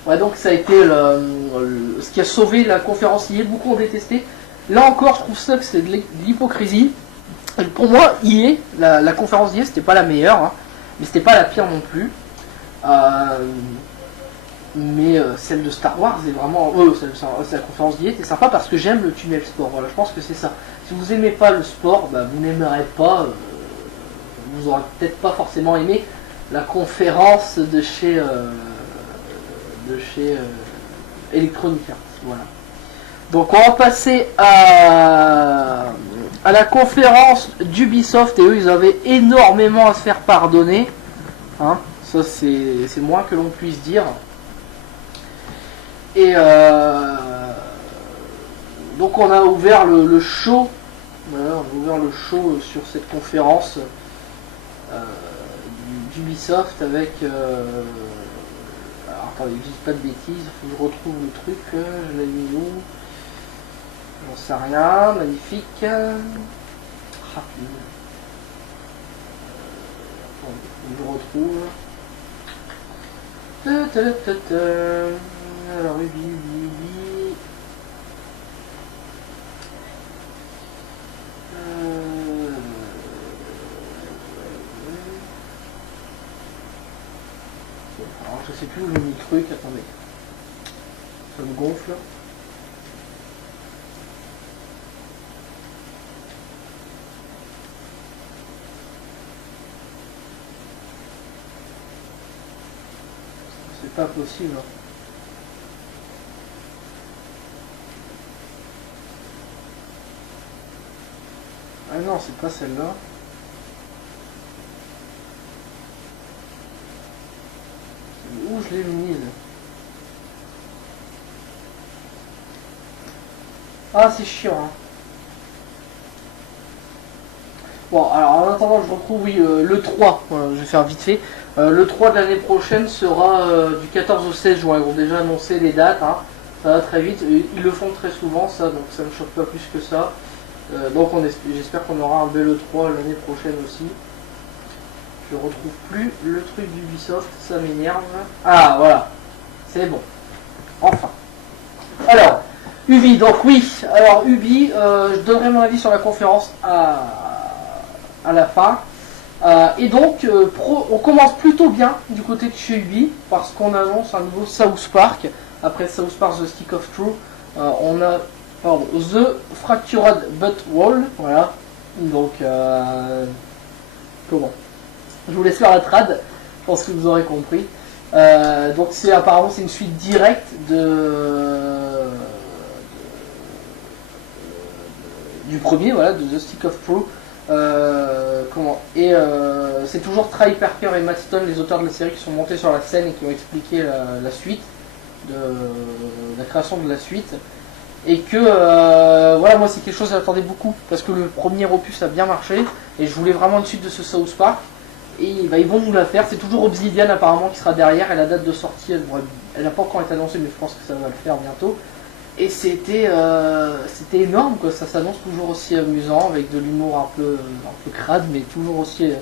Ouais, donc ça a été ce qui a sauvé la conférence hier. Beaucoup ont détesté. Là encore, je trouve ça que c'est de l'hypocrisie. Pour moi, la conférence d'hier, c'était pas la meilleure, mais c'était pas la pire non plus. Mais celle de Star Wars est vraiment. La conférence d'hier était sympa parce que j'aime le tunnel sport. Voilà, je pense que c'est ça. Si vous aimez pas le sport, vous n'aimerez pas. Vous aurez peut-être pas forcément aimé la conférence de chez Electronic Arts. Voilà. Donc on va passer à la conférence d'Ubisoft, et eux ils avaient énormément à se faire pardonner. Ça c'est moins que l'on puisse dire. Et donc on a ouvert le show. Voilà, on a ouvert le show sur cette conférence d'Ubisoft avec. Alors attendez, je dis pas de bêtises, il faut que je retrouve le truc. Je l'ai mis où? J'en sais rien, magnifique. Rapide. Je retrouve. Alors, oui. Alors, je sais plus où j'ai mis le truc, attendez. Ça me gonfle. C'est pas possible. Ah non, c'est pas celle-là. je l'éminise. Ah, c'est chiant. Hein. Bon, alors en attendant, je retrouve, oui, le 3, je vais faire vite fait. Le 3 de l'année prochaine sera du 14 au 16 juin. Ils ont déjà annoncé les dates, hein. Ça va très vite. Ils le font très souvent, ça, donc ça ne me choque pas plus que ça. Donc j'espère qu'on aura un bel E3 l'année prochaine aussi. Je retrouve plus le truc d'Ubisoft, ça m'énerve. Ah, voilà, c'est bon. Enfin. Alors, Ubi, donc oui. Alors, Ubi, je donnerai mon avis sur la conférence à la fin. Et donc, on commence plutôt bien du côté de chez Ubi, parce qu'on annonce un nouveau South Park. Après South Park The Stick of Truth, on a The Fractured But Wall. Voilà. Donc, comment je vous laisse faire la trad, je pense que vous aurez compris. Donc apparemment c'est une suite directe du premier, voilà, de The Stick of Truth. C'est toujours Trey Parker et Matt Stone, les auteurs de la série, qui sont montés sur la scène et qui ont expliqué la suite, la création de la suite. Et que voilà, moi c'est quelque chose que j'attendais beaucoup parce que le premier opus a bien marché et je voulais vraiment une suite de ce South Park. Et bah, ils vont nous la faire. C'est toujours Obsidian apparemment qui sera derrière. Et la date de sortie, elle n'a pas encore été annoncée, mais je pense que ça va le faire bientôt. Et c'était énorme, quoi. Ça s'annonce toujours aussi amusant, avec de l'humour un peu crade, mais toujours aussi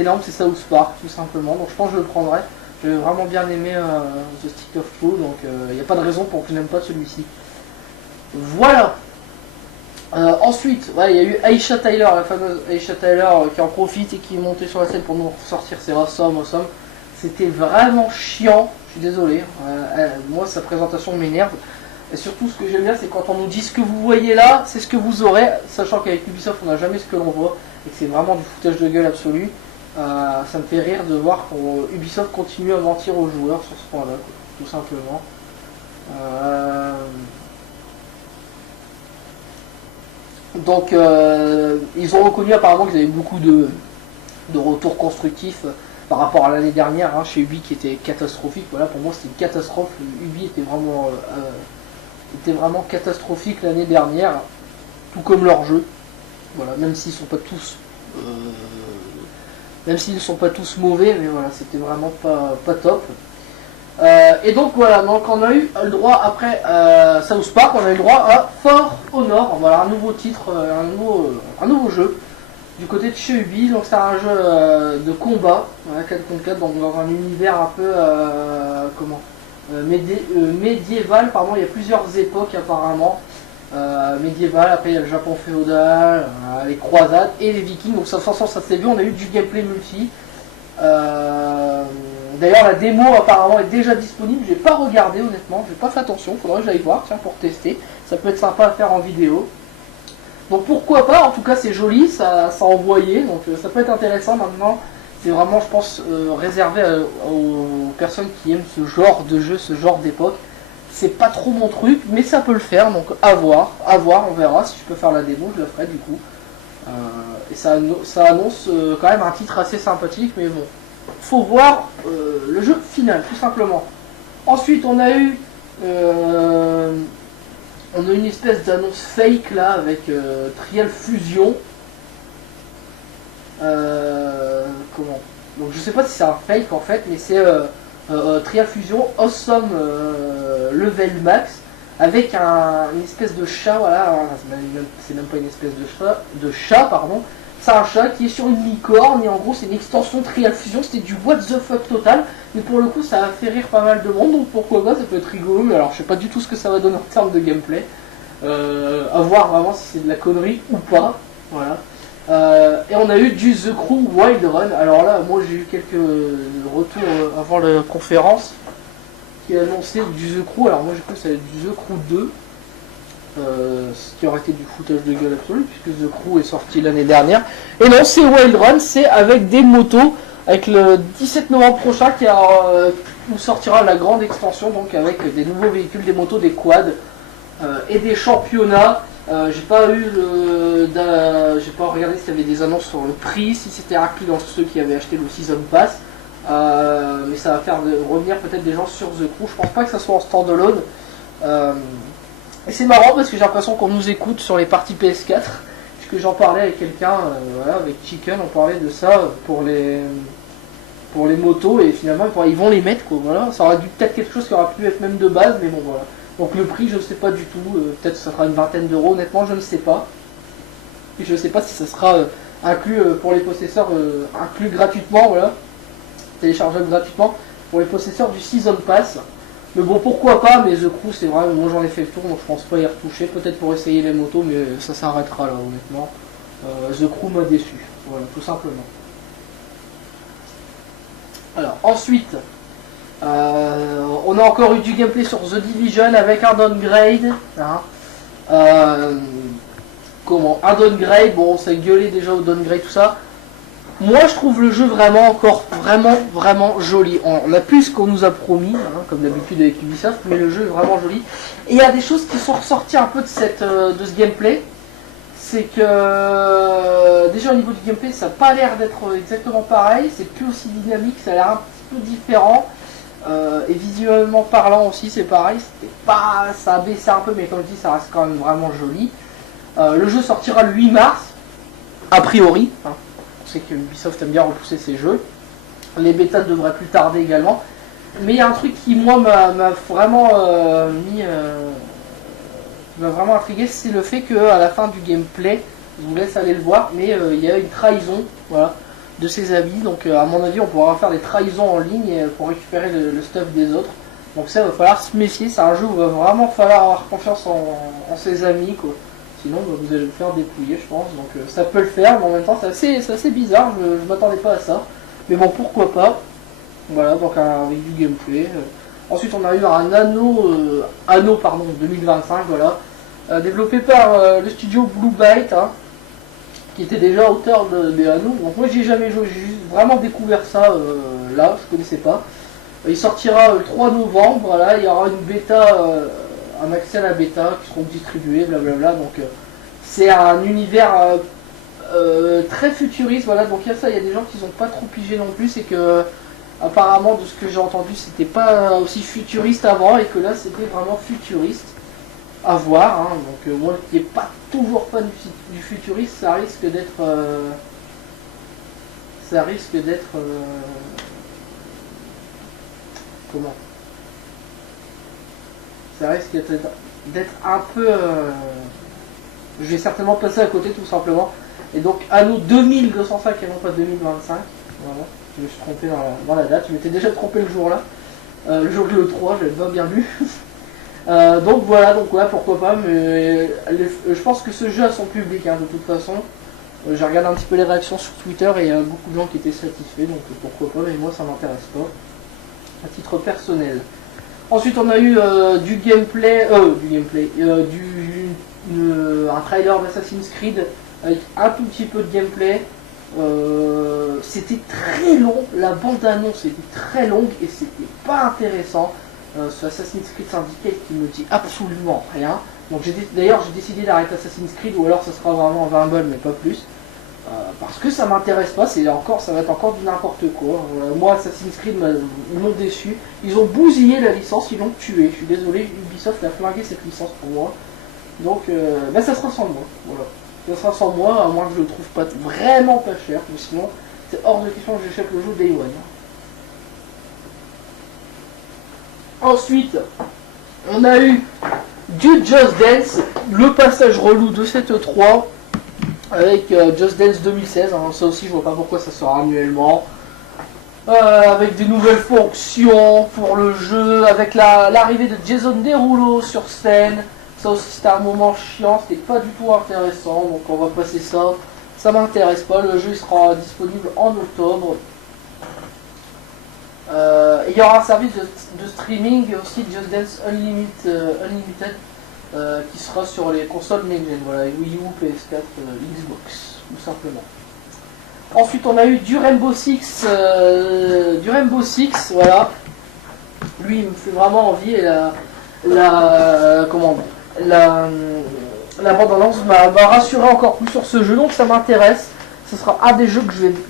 énorme. C'est South Park, tout simplement. Donc je pense que je le prendrai. J'ai vraiment bien aimé The Stick of Truth, donc il n'y a pas de raison pour que je n'aime pas celui-ci. Voilà. Ensuite, il y a eu Aisha Tyler, la fameuse Aisha Tyler qui en profite et qui est montée sur la scène pour nous sortir ses awesome. C'était vraiment chiant, je suis désolé. Moi, sa présentation m'énerve. Et surtout, ce que j'aime bien, c'est quand on nous dit ce que vous voyez là, c'est ce que vous aurez, sachant qu'avec Ubisoft, on n'a jamais ce que l'on voit et que c'est vraiment du foutage de gueule absolu. Ça me fait rire de voir qu'Ubisoft continue à mentir aux joueurs sur ce point-là, tout simplement. Donc ils ont reconnu apparemment qu'ils avaient beaucoup de retours constructifs par rapport à l'année dernière, hein, chez Ubi, qui était catastrophique. Voilà, pour moi c'était une catastrophe. Ubi était vraiment catastrophique l'année dernière, tout comme leur jeu. Voilà, même s'ils ne sont pas tous mauvais, mais voilà, c'était vraiment pas top. Et donc voilà, donc on a eu le droit après South Park, on a eu le droit à For Honor, voilà, un nouveau titre, un nouveau jeu du côté de chez Ubi. Donc c'est un jeu de combat, voilà, 4 contre 4, donc dans un univers un peu médiéval, pardon. Il y a plusieurs époques apparemment, médiéval, après il y a le Japon féodal, les croisades et les vikings. Donc ça s'est vu, on a eu du gameplay multi. D'ailleurs la démo apparemment est déjà disponible, j'ai pas regardé honnêtement, j'ai pas fait attention, faudrait que j'aille voir, tiens, pour tester, ça peut être sympa à faire en vidéo. Donc pourquoi pas, en tout cas c'est joli, ça envoyait, donc ça peut être intéressant. Maintenant c'est vraiment, je pense, réservé aux personnes qui aiment ce genre de jeu, ce genre d'époque. C'est pas trop mon truc, mais ça peut le faire, donc à voir, on verra. Si je peux faire la démo, je la ferai du coup. Et ça annonce quand même un titre assez sympathique, mais bon, faut voir le jeu final, tout simplement. Ensuite, on a eu une espèce d'annonce fake là avec Trial Fusion. Comment? Donc je sais pas si c'est un fake en fait, mais c'est Trial Fusion Awesome Level Max avec une espèce de chat, voilà, c'est même pas une espèce de chat, pardon. C'est un chat qui est sur une licorne et en gros c'est une extension Trial Fusion, c'était du what the fuck total, mais pour le coup ça a fait rire pas mal de monde, donc pourquoi pas, ça peut être rigolo, mais alors je sais pas du tout ce que ça va donner en termes de gameplay, à voir vraiment si c'est de la connerie ou pas, voilà. Et on a eu du The Crew Wild Run. Alors là, moi j'ai eu quelques retours avant la conférence qui a annoncé du The Crew. Alors moi j'ai cru que ça allait être du The Crew 2, ce qui aurait été du foutage de gueule absolu puisque The Crew est sorti l'année dernière. Et non, c'est Wild Run, c'est avec des motos, avec le 17 novembre prochain où sortira la grande extension, donc avec des nouveaux véhicules, des motos, des quads et des championnats. J'ai pas regardé s'il y avait des annonces sur le prix, si c'était inclus dans ceux qui avaient acheté le Season Pass. Mais ça va faire revenir peut-être des gens sur The Crew. Je pense pas que ça soit en standalone. Et c'est marrant parce que j'ai l'impression qu'on nous écoute sur les parties PS4. Puisque j'en parlais avec quelqu'un, voilà, avec Chicken, on parlait de ça pour les motos. Et finalement, ils vont les mettre, quoi. Voilà. Ça aurait dû peut-être quelque chose qui aurait pu être même de base, mais bon, voilà. Donc le prix, je ne sais pas du tout. Peut-être que ça sera une vingtaine d'euros. Honnêtement, je ne sais pas. Et je ne sais pas si ça sera inclus pour les possesseurs, inclus gratuitement, voilà. Téléchargeable gratuitement pour les possesseurs du Season Pass. Mais bon, pourquoi pas, mais The Crew, c'est vrai, moi j'en ai fait le tour, donc je pense pas y retoucher. Peut-être pour essayer les motos, mais ça s'arrêtera là, honnêtement. The Crew m'a déçu, voilà, tout simplement. Alors, ensuite, on a encore eu du gameplay sur The Division avec un downgrade. Hein. Un downgrade, bon, on s'est gueulé déjà au downgrade, tout ça. Moi, je trouve le jeu vraiment joli. On a plus ce qu'on nous a promis, hein, comme d'habitude avec Ubisoft, mais le jeu est vraiment joli. Et il y a des choses qui sont ressorties un peu de ce gameplay. C'est que, déjà au niveau du gameplay, ça n'a pas l'air d'être exactement pareil. C'est plus aussi dynamique, ça a l'air un petit peu différent. Et visuellement parlant aussi, c'est pareil. Ça a baissé un peu, mais comme je dis, ça reste quand même vraiment joli. Le jeu sortira le 8 mars, a priori. Hein. On sait que Ubisoft aime bien repousser ses jeux. Les bêtas devraient plus tarder également. Mais il y a un truc qui, moi, m'a vraiment m'a vraiment intrigué, c'est le fait qu'à la fin du gameplay, je vous laisse aller le voir, mais il y a une trahison, voilà, de ses amis. Donc à mon avis, on pourra faire des trahisons en ligne pour récupérer le stuff des autres. Donc ça, il va falloir se méfier. C'est un jeu où il va vraiment falloir avoir confiance en ses amis, quoi. Sinon, vous allez le faire dépouiller, je pense. Donc ça peut le faire, mais en même temps, c'est assez bizarre. Je ne m'attendais pas à ça. Mais bon, pourquoi pas. Voilà, donc avec du gameplay. Ensuite, on a eu un Anno 2025, voilà. Développé par le studio Blue Byte, hein, qui était déjà auteur des Anno. Donc moi, j'y ai jamais joué. J'ai juste vraiment découvert ça là, je connaissais pas. Il sortira le 3 novembre, voilà. Il y aura une bêta... un accès à la bêta qui seront distribués, blablabla. Donc c'est un univers très futuriste, voilà. Donc il y a ça, il y a des gens qui n'ont pas trop pigé non plus, c'est que apparemment de ce que j'ai entendu, c'était pas aussi futuriste avant et que là c'était vraiment futuriste. À voir, hein. Donc moi qui n'ai pas toujours fan du futuriste, ça risque d'être comment ça risque d'être un peu... je vais certainement passer à côté tout simplement. Et donc Anno 2205 et non pas 2025. Voilà, je me suis trompé dans la date. Je m'étais déjà trompé le jour là. Le jour de l'E3, j'avais pas bien lu. Donc voilà, donc ouais, pourquoi pas. Mais je pense que ce jeu a son public, hein, de toute façon. J'ai regardé un petit peu les réactions sur Twitter et il y a beaucoup de gens qui étaient satisfaits. Donc pourquoi pas, mais moi ça m'intéresse pas. À titre personnel. Ensuite, on a eu du gameplay, un trailer d'Assassin's Creed avec un tout petit peu de gameplay. C'était très long, la bande-annonce était très longue et c'était pas intéressant. Ce Assassin's Creed Syndicate qui me dit absolument rien. Donc d'ailleurs j'ai décidé d'arrêter Assassin's Creed, ou alors ça sera vraiment 20 balles mais pas plus. Parce que ça m'intéresse pas, ça va être encore du n'importe quoi. Moi, Assassin's Creed, ils m'ont déçu. Ils ont bousillé la licence, ils l'ont tué. Je suis désolé, Ubisoft a flingué cette licence pour moi. Donc, ça sera sans moi. Voilà. Ça sera sans moi, à moins que je le trouve vraiment pas cher. Mais sinon, c'est hors de question que j'achète le jeu Day One. Ensuite, on a eu du Just Dance, le passage relou de cette E3. Avec Just Dance 2016, hein, ça aussi je vois pas pourquoi ça sort annuellement. Avec des nouvelles fonctions pour le jeu, avec l'arrivée de Jason Derulo sur scène. Ça aussi c'était un moment chiant, c'était pas du tout intéressant, donc on va passer ça. Ça m'intéresse pas, le jeu il sera disponible en octobre. Il y aura un service de streaming aussi, Just Dance Unlimited. Qui sera sur les consoles next-gen, voilà, Wii U, PS4, Xbox, tout simplement. Ensuite, on a eu du Rainbow Six, voilà. Lui, il me fait vraiment envie et la bande-annonce m'a rassuré encore plus sur ce jeu, donc ça m'intéresse. ce sera un des jeux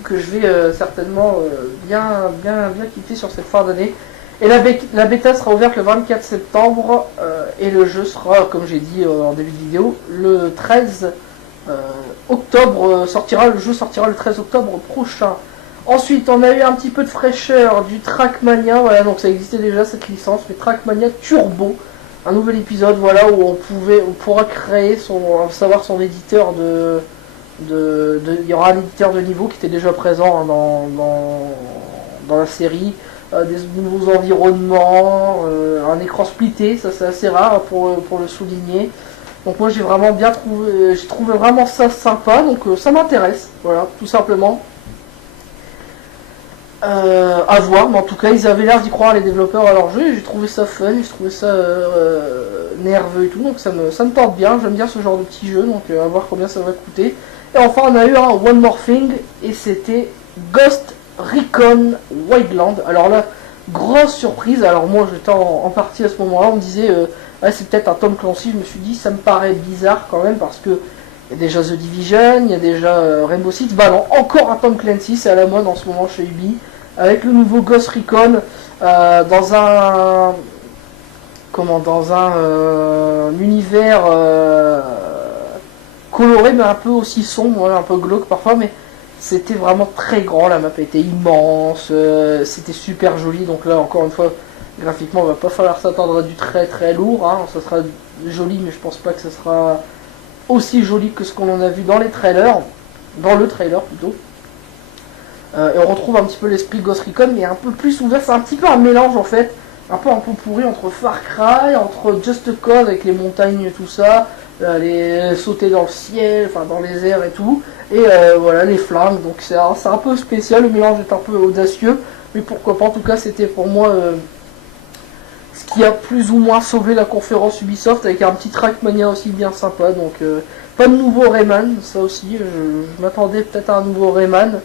que je vais certainement bien kiffer sur cette fin d'année. Et la bêta sera ouverte le 24 septembre et le jeu sera, comme j'ai dit en début de vidéo, le 13 octobre le jeu sortira le 13 octobre prochain. Ensuite, on a eu un petit peu de fraîcheur du Trackmania, voilà, donc ça existait déjà cette licence, mais Trackmania Turbo, un nouvel épisode, voilà, où on pourra créer savoir son éditeur il y aura un éditeur de niveau qui était déjà présent hein, dans la série, des nouveaux environnements, un écran splitté, ça c'est assez rare pour le souligner. Donc moi j'ai vraiment bien trouvé, j'ai trouvé vraiment ça sympa, donc ça m'intéresse, voilà, tout simplement. À voir, mais en tout cas ils avaient l'air d'y croire les développeurs à leur jeu et j'ai trouvé ça fun, j'ai trouvé ça nerveux et tout, donc ça me tente bien, j'aime bien ce genre de petit jeu, donc à voir combien ça va coûter. Et enfin on a eu un One More Thing et c'était Ghost Recon Wildland. Alors là, grosse surprise, alors moi j'étais en partie à ce moment là, on me disait ah, c'est peut-être un Tom Clancy, je me suis dit ça me paraît bizarre quand même parce que il y a déjà The Division, il y a déjà Rainbow Six, bah non, encore un Tom Clancy, c'est à la mode en ce moment chez Ubi, avec le nouveau Ghost Recon dans un univers coloré mais un peu aussi sombre, un peu glauque parfois, mais c'était vraiment très grand, la map était immense, c'était super joli, donc là encore une fois graphiquement il va pas falloir s'attendre à du très très lourd, hein. Ça sera joli mais je pense pas que ce sera aussi joli que ce qu'on en a vu dans le trailer plutôt. Et on retrouve un petit peu l'esprit Ghost Recon mais un peu plus ouvert, c'est un petit peu un mélange en fait, un peu pourri entre Far Cry, entre Just Cause avec les montagnes et tout ça, les sauter dans le ciel, enfin dans les airs et tout, et voilà les flammes, donc c'est un peu spécial, le mélange est un peu audacieux, mais pourquoi pas, en tout cas c'était pour moi ce qui a plus ou moins sauvé la conférence Ubisoft avec un petit Trackmania aussi bien sympa, donc pas de nouveau Rayman, ça aussi, je m'attendais peut-être à un nouveau Rayman,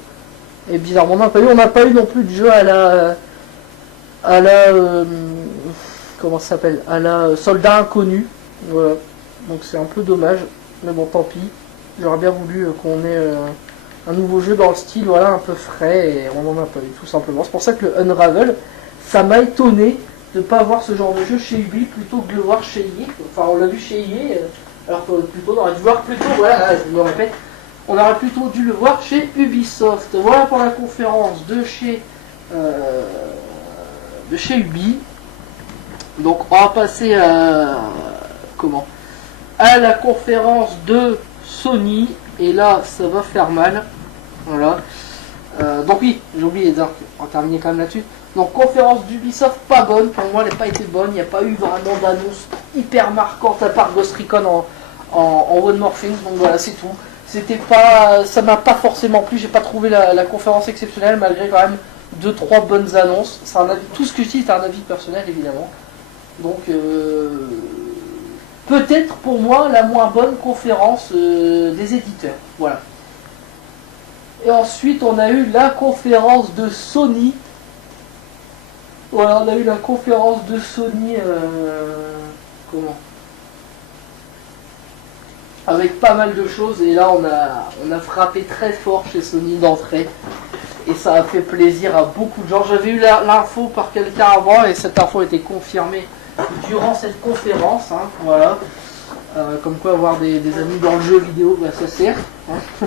et bizarrement on n'a pas eu non plus de jeu à la comment ça s'appelle, à la Soldat Inconnu, voilà, donc c'est un peu dommage, mais bon tant pis, j'aurais bien voulu qu'on ait un nouveau jeu dans le style, voilà, un peu frais, et on n'en a pas eu tout simplement. C'est pour ça que le Unravel, ça m'a étonné de ne pas voir ce genre de jeu chez Ubi plutôt que de le voir chez EA. Enfin, on l'a vu chez EA, alors que plutôt, on aurait dû voir plutôt, voilà, je me répète, on aurait plutôt dû le voir chez Ubisoft. Voilà pour la conférence de chez Ubi. Donc, on va passer à la conférence de Sony, et là, ça va faire mal. Voilà. Donc oui, j'ai oublié de dire, on va terminer quand même là-dessus. Donc conférence d'Ubisoft pas bonne, pour moi elle n'a pas été bonne, il n'y a pas eu vraiment d'annonce hyper marquante à part Ghost Recon en One More Thing, donc voilà c'est tout. Ça m'a pas forcément plu, j'ai pas trouvé la conférence exceptionnelle malgré quand même 2-3 bonnes annonces. C'est un avis, tout ce que je dis c'est un avis personnel évidemment. Donc peut-être pour moi la moins bonne conférence des éditeurs, voilà. Et ensuite on a eu la conférence de Sony. Voilà, on a eu la conférence de Sony, avec pas mal de choses, et là on a frappé très fort chez Sony d'entrée, et ça a fait plaisir à beaucoup de gens. J'avais eu l'info par quelqu'un avant, et cette info a été confirmée durant cette conférence, hein, voilà. Comme quoi avoir des amis dans le jeu vidéo, bah, ça sert, hein.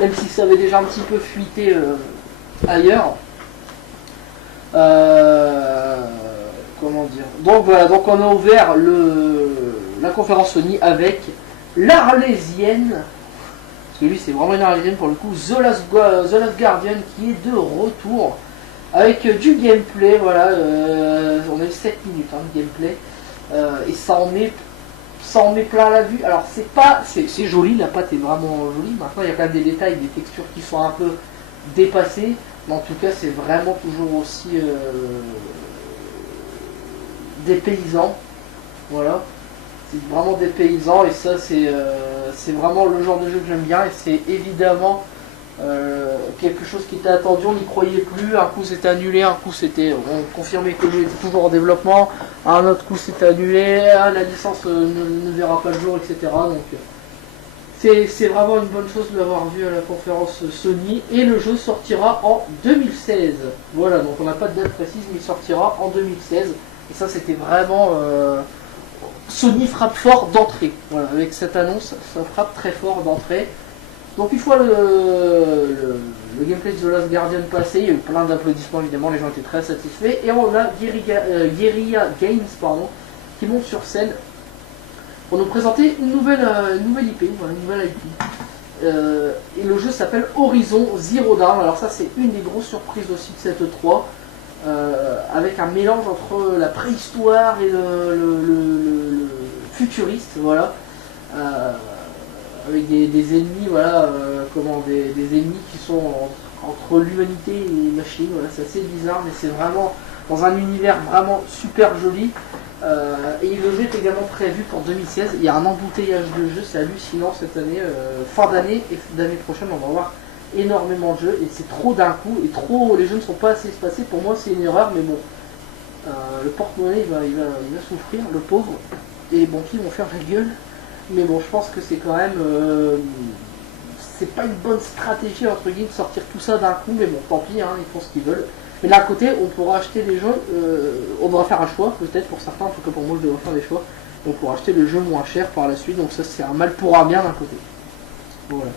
Même si ça avait déjà un petit peu fuité ailleurs. Comment dire, donc voilà, donc on a ouvert la conférence Sony avec l'Arlésienne, parce que lui c'est vraiment une Arlésienne pour le coup, The Last Guardian qui est de retour avec du gameplay, voilà, on a eu 7 minutes hein, de gameplay, et ça en met plein la vue. Alors c'est joli, la patte est vraiment jolie, maintenant il y a quand même des détails, des textures qui sont un peu dépassées, mais en tout cas c'est vraiment toujours aussi dépaysant, voilà, c'est vraiment dépaysant, et ça c'est vraiment le genre de jeu que j'aime bien, et c'est évidemment quelque chose qui était attendu, on n'y croyait plus, un coup c'était annulé, un coup on confirmait que le jeu était toujours en développement, un autre coup c'était annulé, la licence ne verra pas le jour, etc. Donc C'est vraiment une bonne chose de l'avoir vu à la conférence Sony. Et le jeu sortira en 2016. Voilà, donc on n'a pas de date précise, mais il sortira en 2016. Et ça, c'était vraiment... Sony frappe fort d'entrée. Voilà, avec cette annonce, ça frappe très fort d'entrée. Donc une fois le gameplay de The Last Guardian passé, il y a eu plein d'applaudissements évidemment, les gens étaient très satisfaits. Et on a Guerrilla Games qui monte sur scène pour nous présenter une nouvelle IP. Voilà, une nouvelle IP. Et le jeu s'appelle Horizon Zero Dawn. Alors ça c'est une des grosses surprises aussi de cette E3. Avec un mélange entre la préhistoire et le futuriste, voilà. Avec des ennemis, voilà, des ennemis qui sont entre l'humanité et les machines, voilà, c'est assez bizarre, mais c'est vraiment dans un univers vraiment super joli. Et le jeu est également prévu pour 2016. Il y a un embouteillage de jeux, c'est hallucinant cette année, fin d'année et d'année prochaine, on va avoir énormément de jeux et c'est trop d'un coup et trop, les jeux ne sont pas assez espacés. Pour moi c'est une erreur, mais bon, le porte-monnaie il va souffrir, le pauvre, et les banquiers vont faire la gueule. Mais bon, je pense que c'est quand même c'est pas une bonne stratégie entre guillemets de sortir tout ça d'un coup, mais bon, tant pis, hein, ils font ce qu'ils veulent. Mais d'un côté, on pourra acheter des jeux, on devra faire un choix, peut-être pour certains, en tout cas pour moi je devrais faire des choix. On pourra acheter le jeu moins cher par la suite, donc ça c'est un mal pour un bien d'un côté. Voilà.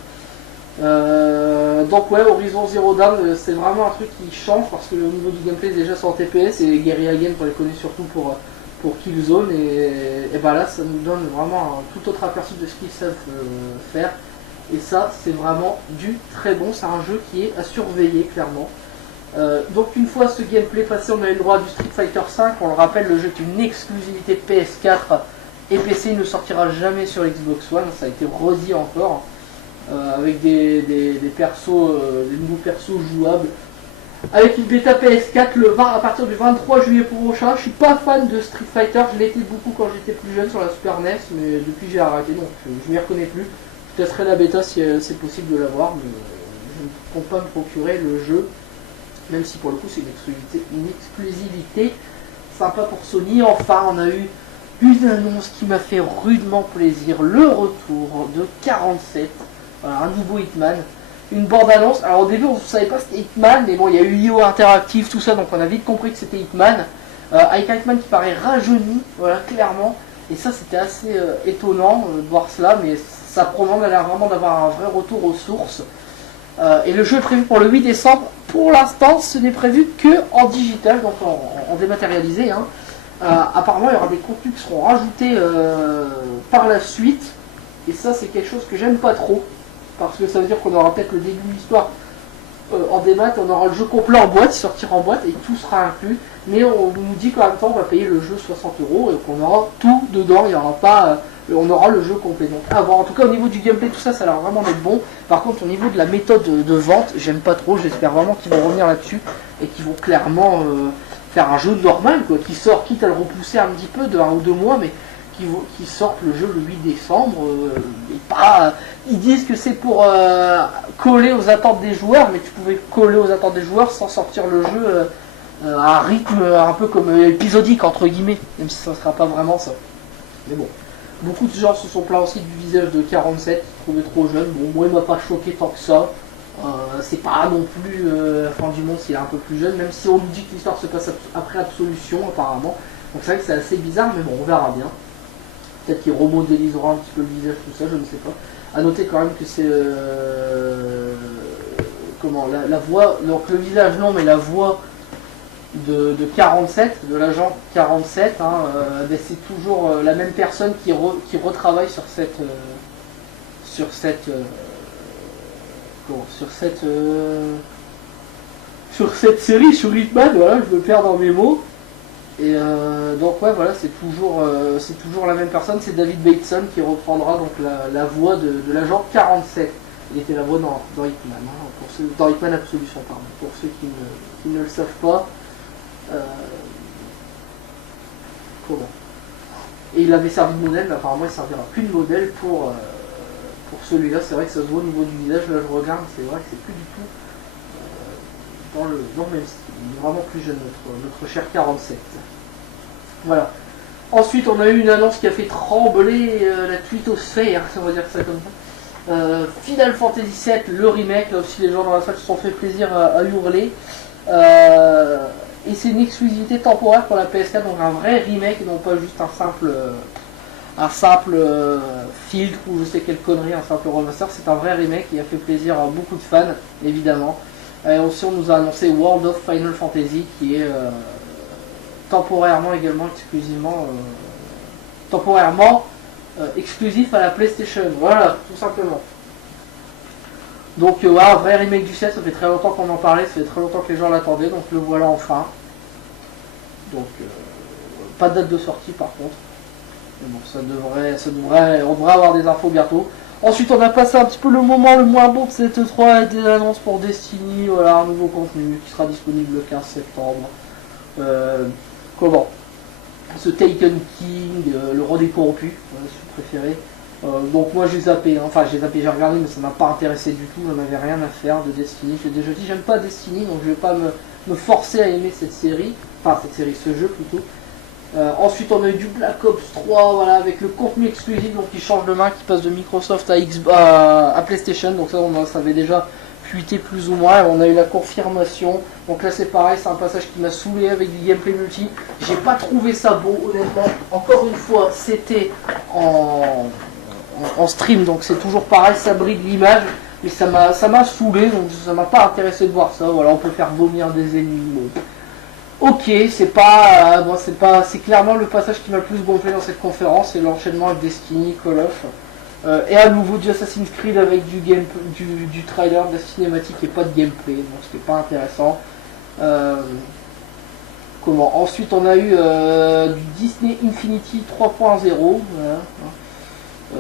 Donc ouais, Horizon Zero Dawn, c'est vraiment un truc qui change parce que le niveau du gameplay déjà c'est en TPS et Guerrilla Games on les connaît surtout pour Killzone et bah là ça nous donne vraiment un tout autre aperçu de ce qu'ils savent faire et ça c'est vraiment du très bon, c'est un jeu qui est à surveiller clairement. Donc une fois ce gameplay passé, on a eu le droit du Street Fighter V, on le rappelle, le jeu est une exclusivité PS4 et PC, il ne sortira jamais sur Xbox One, ça a été redit encore. Avec des persos, des nouveaux persos jouables. Avec une bêta PS4 à partir du 23 juillet prochain. Je suis pas fan de Street Fighter, je l'étais beaucoup quand j'étais plus jeune sur la Super NES, mais depuis j'ai arrêté, donc je m'y reconnais plus. Je testerai la bêta si c'est possible de l'avoir, mais je ne compte pas me procurer le jeu, même si pour le coup c'est une exclusivité sympa pour Sony. Enfin, on a eu une annonce qui m'a fait rudement plaisir, le retour de 47. Voilà, un nouveau Hitman, une bande-annonce. Alors au début on ne savait pas c'était Hitman, mais bon il y a eu IO Interactive, tout ça, donc on a vite compris que c'était Hitman. Avec un Hitman qui paraît rajeuni, voilà, clairement. Et ça c'était assez étonnant de voir cela, mais ça promet l'air vraiment d'avoir un vrai retour aux sources. Et le jeu est prévu pour le 8 décembre. Pour l'instant ce n'est prévu que en digital, donc en dématérialisé. Hein. Apparemment il y aura des contenus qui seront rajoutés par la suite. Et ça c'est quelque chose que j'aime pas trop. Parce que ça veut dire qu'on aura peut-être le début de l'histoire en démat, on aura le jeu complet en boîte, il sortira en boîte et tout sera inclus. Mais on nous dit qu'en même temps on va payer le jeu 60 € et qu'on aura tout dedans, il y aura pas, on aura le jeu complet. Donc à voir. En tout cas au niveau du gameplay, tout ça, ça a l'air vraiment d'être bon. Par contre au niveau de la méthode de vente, j'aime pas trop, j'espère vraiment qu'ils vont revenir là-dessus et qu'ils vont clairement faire un jeu normal, quoi, qui sort, quitte à le repousser un petit peu de 1 ou 2 mois, mais qui sortent le jeu le 8 décembre. Et pas, ils disent que c'est pour coller aux attentes des joueurs, mais tu pouvais coller aux attentes des joueurs sans sortir le jeu à un rythme un peu comme épisodique entre guillemets, même si ça ne sera pas vraiment ça. Mais bon, beaucoup de gens se sont plaints aussi du visage de 47, trouvé trop jeune. Bon, moi il m'a pas choqué tant que ça. C'est pas non plus fin du monde s'il est un peu plus jeune, même si on nous dit que l'histoire se passe après Absolution apparemment. Donc c'est vrai que c'est assez bizarre, mais bon, on verra bien. Peut-être qu'il remodélisera un petit peu le visage, tout ça, je ne sais pas. A noter quand même que c'est comment la voix, donc le visage non, mais la voix de 47, de l'agent 47, hein, ben c'est toujours la même personne qui retravaille sur cette série, sur Hitman. Voilà, je me perds dans mes mots. Et donc ouais, voilà, c'est toujours la même personne, c'est David Bateson qui reprendra donc la voix de l'agent 47. Il était la voix dans Hitman, hein, dans Hitman Absolution, pardon, pour ceux qui ne le savent pas. Comment Et il avait servi de modèle, mais apparemment il ne servira plus de modèle pour celui-là. C'est vrai que ça se voit au niveau du visage, là je regarde, c'est vrai que c'est plus du tout dans le même style. Il est vraiment plus jeune, notre cher 47. Voilà. Ensuite, on a eu une annonce qui a fait trembler la twittosphère, on va dire ça comme ça. Final Fantasy VII, le remake, là aussi les gens dans la salle se sont fait plaisir à hurler. Et c'est une exclusivité temporaire pour la PS4, donc un vrai remake et non pas juste un simple filtre ou je sais quelle connerie, un simple remaster. C'est un vrai remake qui a fait plaisir à beaucoup de fans, évidemment. Et aussi on nous a annoncé World of Final Fantasy qui est temporairement également exclusif à la PlayStation. Voilà, tout simplement. Donc voilà, vrai remake du 7, ça fait très longtemps qu'on en parlait, ça fait très longtemps que les gens l'attendaient, donc le voilà enfin. Donc pas de date de sortie par contre. Mais bon, on devrait avoir des infos bientôt. Ensuite on a passé un petit peu le moment le moins bon de cette E3 avec des annonces pour Destiny, voilà, un nouveau contenu qui sera disponible le 15 septembre. Comment ce Taken King, le roi des corrompus, voilà, c'est préféré. Donc moi j'ai zappé, hein. Enfin j'ai regardé mais ça m'a pas intéressé du tout, j'en avais rien à faire de Destiny. J'ai déjà dit j'aime pas Destiny donc je vais pas me forcer à aimer cette série, ce jeu plutôt. Ensuite on a eu du Black Ops 3, voilà, avec le contenu exclusif donc qui change de main, qui passe de Microsoft à PlayStation, donc ça on savait déjà fuité plus ou moins, on a eu la confirmation. Donc là c'est pareil, c'est un passage qui m'a saoulé avec du gameplay multi. J'ai pas trouvé ça beau honnêtement, encore une fois c'était en stream, donc c'est toujours pareil, ça brille l'image, mais ça m'a saoulé, donc ça m'a pas intéressé de voir ça. Voilà, on peut faire vomir des ennemis. Bon. Ok, c'est clairement le passage qui m'a le plus gonflé dans cette conférence, c'est l'enchaînement avec Destiny, Call of, et à nouveau du Assassin's Creed avec du trailer, de la cinématique et pas de gameplay, donc c'était pas intéressant. Ensuite on a eu du Disney Infinity 3.0, voilà.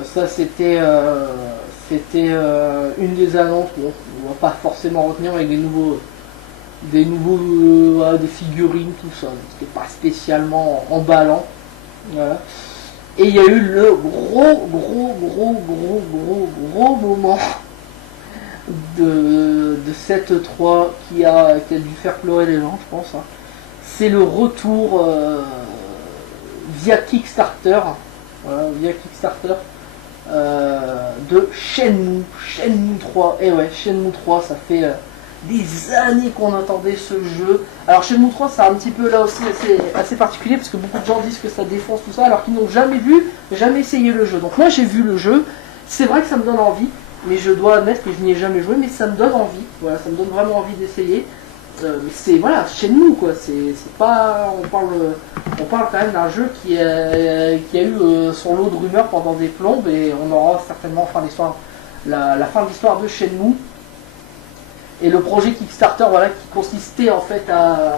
Ça c'était une des annonces, bon, on va pas forcément retenir avec des figurines, tout ça, c'était pas spécialement emballant. Voilà. Et il y a eu le gros moment de cette 3 qui a dû faire pleurer les gens, je pense. Hein. C'est le retour via Kickstarter, voilà, de Shenmue 3. Et ouais, Shenmue 3, ça fait des années qu'on attendait ce jeu. Alors Shenmue 3, c'est un petit peu là aussi assez particulier parce que beaucoup de gens disent que ça défonce tout ça alors qu'ils n'ont jamais essayé le jeu. Donc moi j'ai vu le jeu, c'est vrai que ça me donne envie, mais je dois admettre que je n'y ai jamais joué, mais ça me donne envie. Voilà, ça me donne vraiment envie d'essayer. Mais c'est voilà, Shenmue quoi, c'est pas, on parle quand même d'un jeu qui a eu son lot de rumeurs pendant des plombes et on aura certainement la fin de l'histoire de Shenmue. Et le projet Kickstarter, voilà, qui consistait en fait à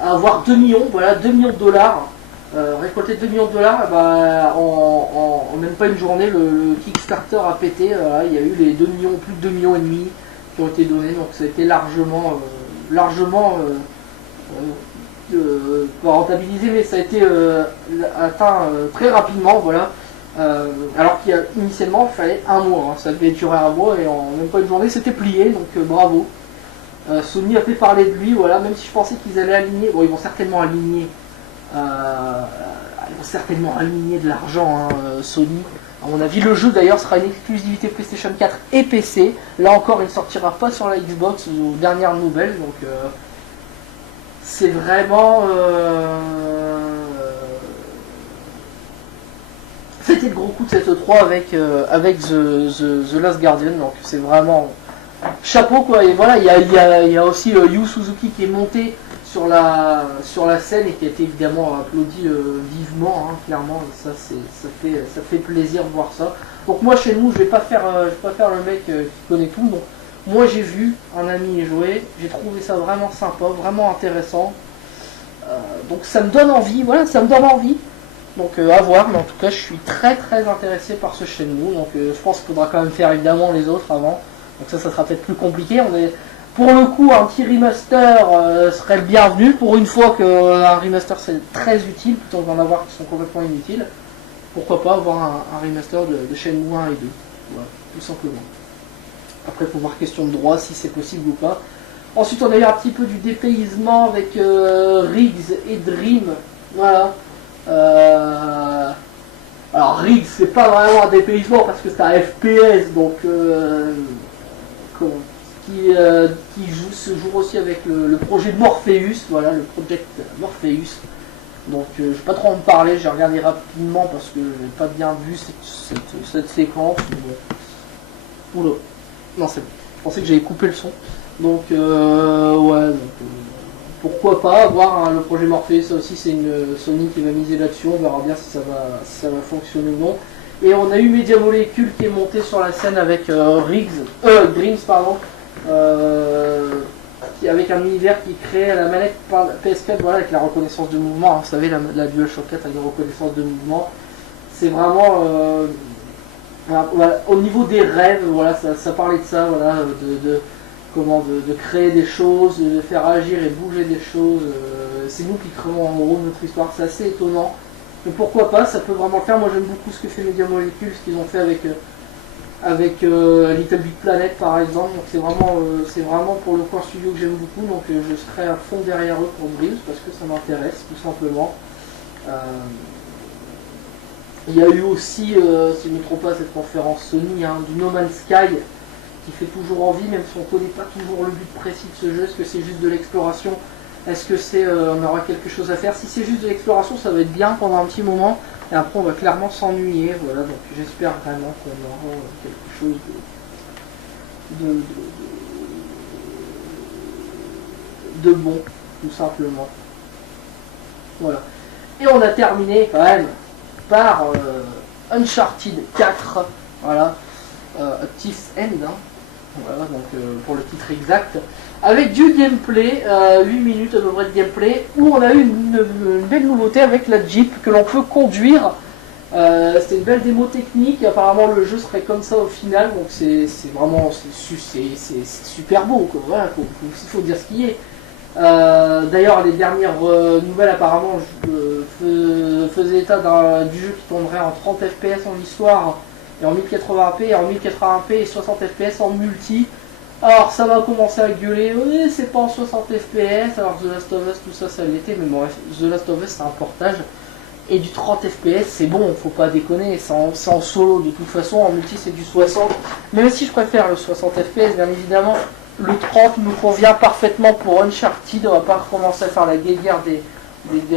avoir 2 millions, voilà, 2 millions de dollars, récolter 2 millions de dollars, bah, en même pas une journée, le Kickstarter a pété, il y a eu les 2 millions, plus de 2 millions et demi qui ont été donnés, donc ça a été largement pas rentabilisé, mais ça a été atteint très rapidement, voilà. Alors qu'initialement il fallait un mois, hein. Ça devait durer un mois et en même pas une journée c'était plié, donc bravo. Sony a fait parler de lui, voilà, même si je pensais qu'ils allaient aligner, bon ils vont certainement aligner de l'argent, hein, Sony. À mon avis le jeu d'ailleurs sera une exclusivité PlayStation 4 et PC, là encore il ne sortira pas sur la Xbox aux dernières nouvelles, donc c'est vraiment... C'était le gros coup de cette E3 avec The Last Guardian, donc c'est vraiment chapeau quoi. Et voilà, il y a aussi Yu Suzuki qui est monté sur la scène et qui a été évidemment applaudi vivement, hein, clairement. Et ça fait plaisir de voir ça. Donc moi chez nous, je vais pas faire le mec qui connaît tout. Donc moi j'ai vu un ami y jouer, j'ai trouvé ça vraiment sympa, vraiment intéressant. Donc ça me donne envie, voilà, ça me donne envie. Donc à voir, mais en tout cas je suis très intéressé par ce Shenmue, donc je pense qu'il faudra quand même faire évidemment les autres avant, donc ça sera peut-être plus compliqué. Pour le coup un petit remaster serait le bienvenu, pour une fois qu'un remaster c'est très utile, plutôt que d'en avoir qui sont complètement inutiles. Pourquoi pas avoir un remaster de Shenmue 1 et 2, voilà, tout simplement. Après il faut voir question de droit si c'est possible ou pas. Ensuite on a eu un petit peu du dépaysement avec Riggs et Dream, voilà. Alors Riggs, c'est pas vraiment un dépaysement parce que c'est un FPS, donc se joue aussi avec le projet Morpheus, voilà, le Project Morpheus. Donc je vais pas trop en parler, j'ai regardé rapidement parce que j'ai pas bien vu cette séquence. Mais... Oula, non c'est bon, je pensais que j'avais coupé le son. Donc ouais, donc, pourquoi pas voir hein, le projet Morpheus, ça aussi c'est une Sony qui va miser là-dessus, on verra bien si ça va fonctionner ou non. Et on a eu Media Molecule qui est monté sur la scène avec Dreams, pardon, avec un univers qui crée la manette PS4, voilà, avec la reconnaissance de mouvement. Hein, vous savez, la DualShock 4 avec la reconnaissance de mouvement. C'est vraiment voilà, au niveau des rêves, voilà, ça parlait de ça, voilà, de créer des choses, de faire agir et bouger des choses. C'est nous qui créons en gros notre histoire, c'est assez étonnant. Mais pourquoi pas, ça peut vraiment le faire. Moi j'aime beaucoup ce que fait Media Molecule, ce qu'ils ont fait avec Little Big Planet par exemple. Donc c'est vraiment pour le coup un studio que j'aime beaucoup. Donc je serai à fond derrière eux pour Dreams parce que ça m'intéresse tout simplement. Il y a eu aussi, si je ne me trompe pas, cette conférence Sony hein, du No Man's Sky qui fait toujours envie, même si on ne connaît pas toujours le but précis de ce jeu. Est-ce que c'est juste de l'exploration? Est-ce que on aura quelque chose à faire? Si c'est juste de l'exploration, ça va être bien pendant un petit moment. Et après, on va clairement s'ennuyer. Voilà, donc j'espère vraiment qu'on aura quelque chose de bon, tout simplement. Voilà. Et on a terminé quand même par Uncharted 4. Voilà. Thief's End. Hein. Voilà, donc pour le titre exact. Avec du gameplay, 8 minutes à peu près de gameplay, où on a eu une belle nouveauté avec la Jeep que l'on peut conduire. C'était une belle démo technique, apparemment le jeu serait comme ça au final, donc c'est vraiment super beau, quoi. Voilà, il faut dire ce qui est. D'ailleurs les dernières nouvelles apparemment faisaient état du jeu qui tournerait en 30 fps en histoire, et en 1080p, et en 1080p et 60 fps en multi. Alors ça va commencer à gueuler, oui c'est pas en 60 fps, alors The Last of Us tout ça ça l'était, mais bon The Last of Us c'est un portage, et du 30 fps c'est bon, faut pas déconner, c'est en solo de toute façon, en multi c'est du 60, même si je préfère le 60 fps bien évidemment, le 30 nous convient parfaitement pour Uncharted, on va pas recommencer à faire la guéguerre des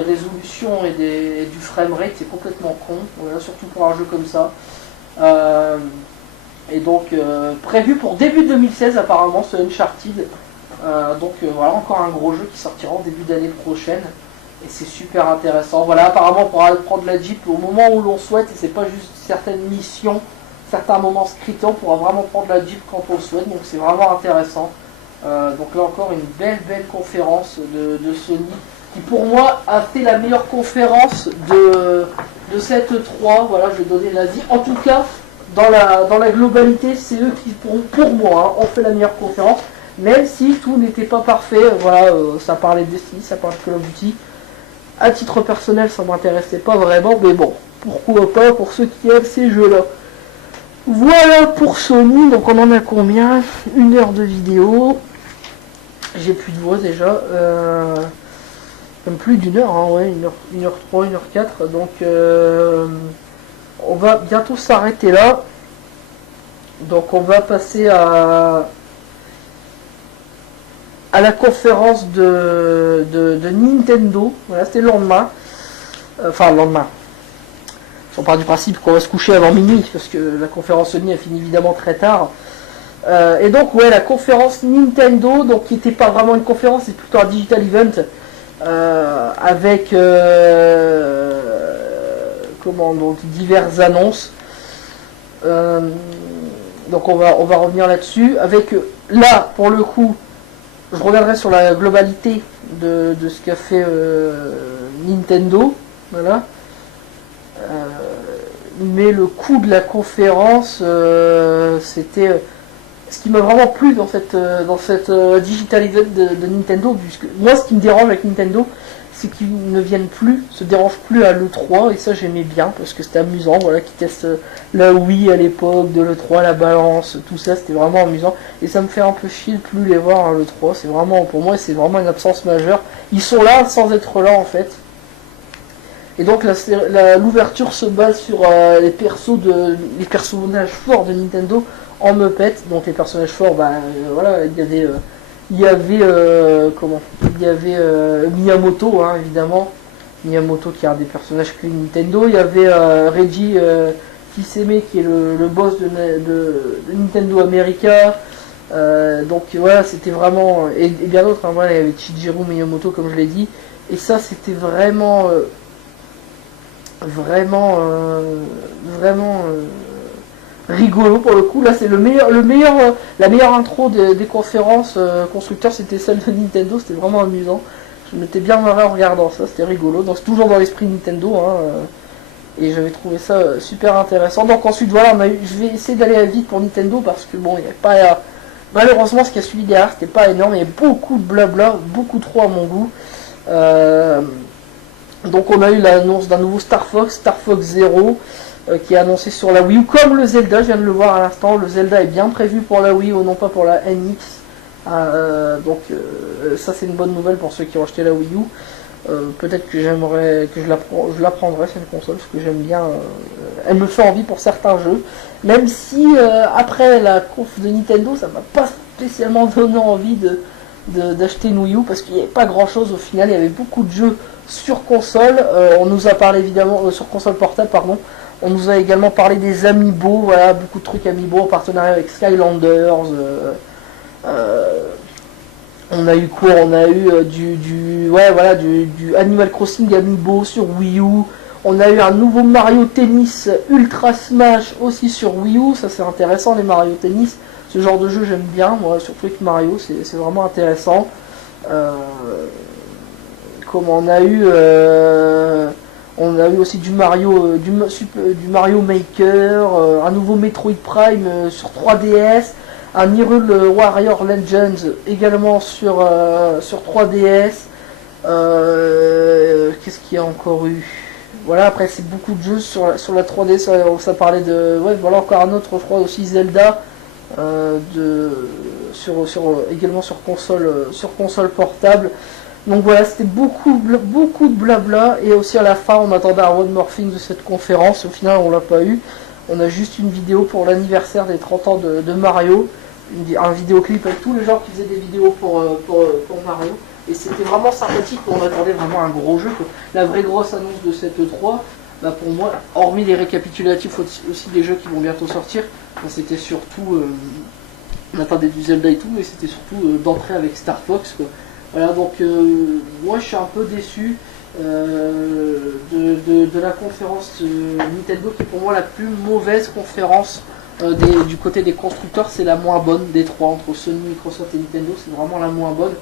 résolutions et du framerate, c'est complètement con, voilà, surtout pour un jeu comme ça. Et donc prévu pour début 2016 apparemment ce Uncharted. Voilà encore un gros jeu qui sortira en début d'année prochaine. Et c'est super intéressant. Voilà, apparemment on pourra prendre la Jeep au moment où l'on souhaite. Et c'est pas juste certaines missions, certains moments scriptés. On pourra vraiment prendre la Jeep quand on le souhaite. Donc c'est vraiment intéressant. Donc là encore une belle conférence de Sony. Qui pour moi a fait la meilleure conférence de cette E3. Voilà, je vais donner l'avis. En tout cas, dans la globalité, c'est eux qui, pour moi, ont fait la meilleure conférence, même si tout n'était pas parfait. Voilà, ça parlait de Destiny, ça parlait de Call of Duty. À titre personnel, ça m'intéressait pas vraiment, mais bon, pourquoi pas pour ceux qui aiment ces jeux-là. Voilà pour Sony, donc on en a combien? 1 heure de vidéo. J'ai plus de voix déjà. Même plus d'1 heure, hein, ouais, 1h3, 1h4. Donc on va bientôt s'arrêter là. Donc on va passer à la conférence de Nintendo. Voilà, c'était le lendemain. Enfin le lendemain. On part du principe qu'on va se coucher avant minuit, parce que la conférence Sony a fini évidemment très tard. Et donc ouais, la conférence Nintendo, donc qui n'était pas vraiment une conférence, c'est plutôt un digital event. Avec donc diverses annonces. Donc on va revenir là-dessus. Avec là pour le coup, je reviendrai sur la globalité de ce qu'a fait Nintendo. Voilà. Mais le coût de la conférence, c'était ce qui m'a vraiment plu dans cette digital event de Nintendo, puisque moi ce qui me dérange avec Nintendo, c'est qu'ils ne viennent plus, se dérangent plus à l'E3, et ça j'aimais bien, parce que c'était amusant, voilà, qu'ils testent la Wii à l'époque, de l'E3, la balance, tout ça, c'était vraiment amusant, et ça me fait un peu chier de plus les voir à l'E3, c'est vraiment, pour moi c'est vraiment une absence majeure, ils sont là sans être là en fait. Et donc l'ouverture se base sur les personnages forts de Nintendo en Muppet. Donc les personnages forts, voilà, il y avait Miyamoto, hein, évidemment. Miyamoto qui est un des personnages clés de Nintendo. Il y avait Reggie Fils-Aimé qui est le boss de Nintendo America. Donc voilà, c'était vraiment... Et bien d'autres, hein, voilà, il y avait Shigeru Miyamoto comme je l'ai dit. Et ça c'était vraiment... rigolo pour le coup. Là c'est la meilleure intro des conférences constructeurs, c'était celle de Nintendo. C'était vraiment amusant, je m'étais bien marré en regardant ça, c'était rigolo. Donc c'est toujours dans l'esprit Nintendo, hein, et j'avais trouvé ça super intéressant. Donc ensuite voilà, je vais essayer d'aller vite pour Nintendo parce que bon, il n'y a pas... malheureusement ce qui a suivi derrière c'était pas énorme, il y a beaucoup de blabla, beaucoup trop à mon goût. Donc on a eu l'annonce d'un nouveau Star Fox 0, qui est annoncé sur la Wii U, comme le Zelda, je viens de le voir à l'instant. Le Zelda est bien prévu pour la Wii U, non pas pour la NX. Donc ça c'est une bonne nouvelle pour ceux qui ont acheté la Wii U. Peut-être que j'aimerais que je la prendrai cette console, parce que j'aime bien, elle me fait envie pour certains jeux, même si après la conf de Nintendo ça m'a pas spécialement donné envie d'acheter une Wii U, parce qu'il n'y avait pas grand chose au final. Il y avait beaucoup de jeux sur console, on nous a parlé évidemment sur console portable, pardon. On nous a également parlé des Amiibo, voilà, beaucoup de trucs Amiibo en partenariat avec Skylanders. On a eu quoi? On a eu du Animal Crossing Amiibo sur Wii U. On a eu un nouveau Mario Tennis Ultra Smash aussi sur Wii U. Ça c'est intéressant, les Mario Tennis. Ce genre de jeu j'aime bien, moi, surtout avec Mario, c'est vraiment intéressant. Comme on a eu aussi du Mario Maker, un nouveau Metroid Prime sur 3DS, un Hyrule Warrior Legends également sur 3DS. Qu'est-ce qu'il y a encore eu? Voilà, après c'est beaucoup de jeux sur la 3D, ça parlait de... Ouais, voilà, encore un autre, je crois aussi Zelda, également sur console portable. Donc voilà, c'était beaucoup de blabla, et aussi à la fin on attendait un One More Thing de cette conférence. Au final on l'a pas eu, on a juste une vidéo pour l'anniversaire des 30 ans de Mario, un vidéoclip avec tous les gens qui faisaient des vidéos pour Mario, et c'était vraiment sympathique. On attendait vraiment un gros jeu, quoi. La vraie grosse annonce de cette E3, pour moi, hormis les récapitulatifs aussi des jeux qui vont bientôt sortir, c'était surtout, on attendait du Zelda et tout, mais c'était surtout d'entrer avec Star Fox, quoi. Voilà, donc moi je suis un peu déçu de la conférence Nintendo, qui est pour moi la plus mauvaise conférence du côté des constructeurs. C'est la moins bonne des trois, entre Sony, Microsoft et Nintendo, c'est vraiment la moins bonne.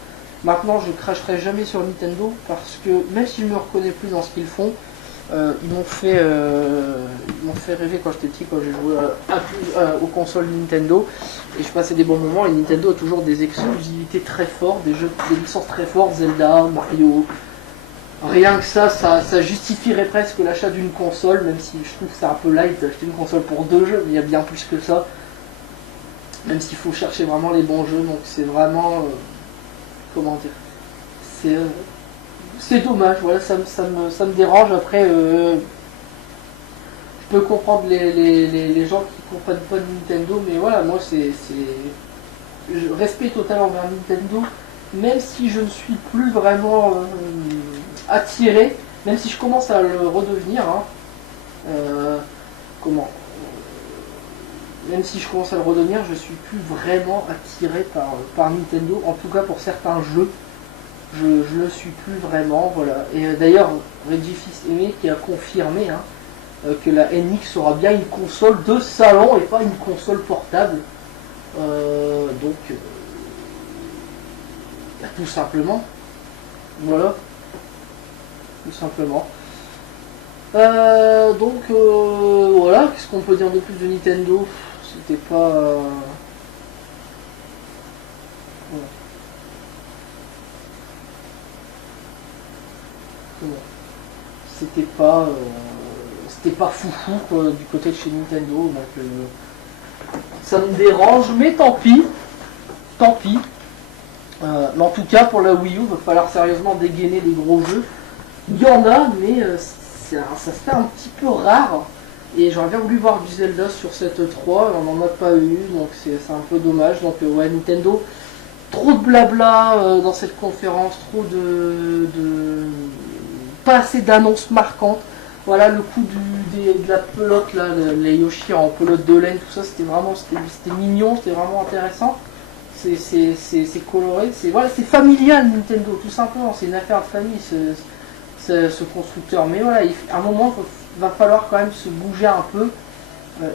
Maintenant je cracherai jamais sur Nintendo, parce que même si je me reconnais plus dans ce qu'ils font, ils m'ont fait rêver quand j'étais petit, quand j'ai joué aux consoles Nintendo, et je passais des bons moments. Et Nintendo a toujours des exclusivités très fortes, des licences très fortes, Zelda, Mario. Rien que ça justifierait presque l'achat d'une console, même si je trouve que c'est un peu light d'acheter une console pour 2 jeux, mais il y a bien plus que ça. Même s'il faut chercher vraiment les bons jeux, donc c'est vraiment... comment dire, c'est dommage, voilà, ça me dérange. Après, je peux comprendre les gens qui comprennent pas de Nintendo, mais voilà, moi respect total envers Nintendo, même si je ne suis plus vraiment attiré, même si je commence à le redevenir, hein, même si je commence à le redevenir, je suis plus vraiment attiré par Nintendo, en tout cas pour certains jeux. Je le suis plus vraiment, voilà. Et d'ailleurs, Reggie Fils-Aimé qui a confirmé, hein, que la NX sera bien une console de salon et pas une console portable. Donc, tout simplement. Voilà. Tout simplement. Donc, voilà. Qu'est-ce qu'on peut dire de plus de Nintendo? C'était pas... voilà. C'était pas foufou, quoi, du côté de chez Nintendo, donc ça me dérange, mais tant pis. Mais en tout cas pour la Wii U, il va falloir sérieusement dégainer des gros jeux. Il y en a, mais ça se fait un petit peu rare. Et j'aurais bien voulu voir du Zelda sur cette 3, on n'en a pas eu, donc c'est un peu dommage. Donc ouais, Nintendo, trop de blabla dans cette conférence, trop pas assez d'annonces marquantes. Voilà, le coup de la pelote, là, les Yoshi en pelote de laine, tout ça, c'était mignon, c'était vraiment intéressant. C'est coloré, voilà, c'est familial Nintendo, tout simplement, c'est une affaire de famille ce constructeur. Mais voilà, à un moment, va falloir quand même se bouger un peu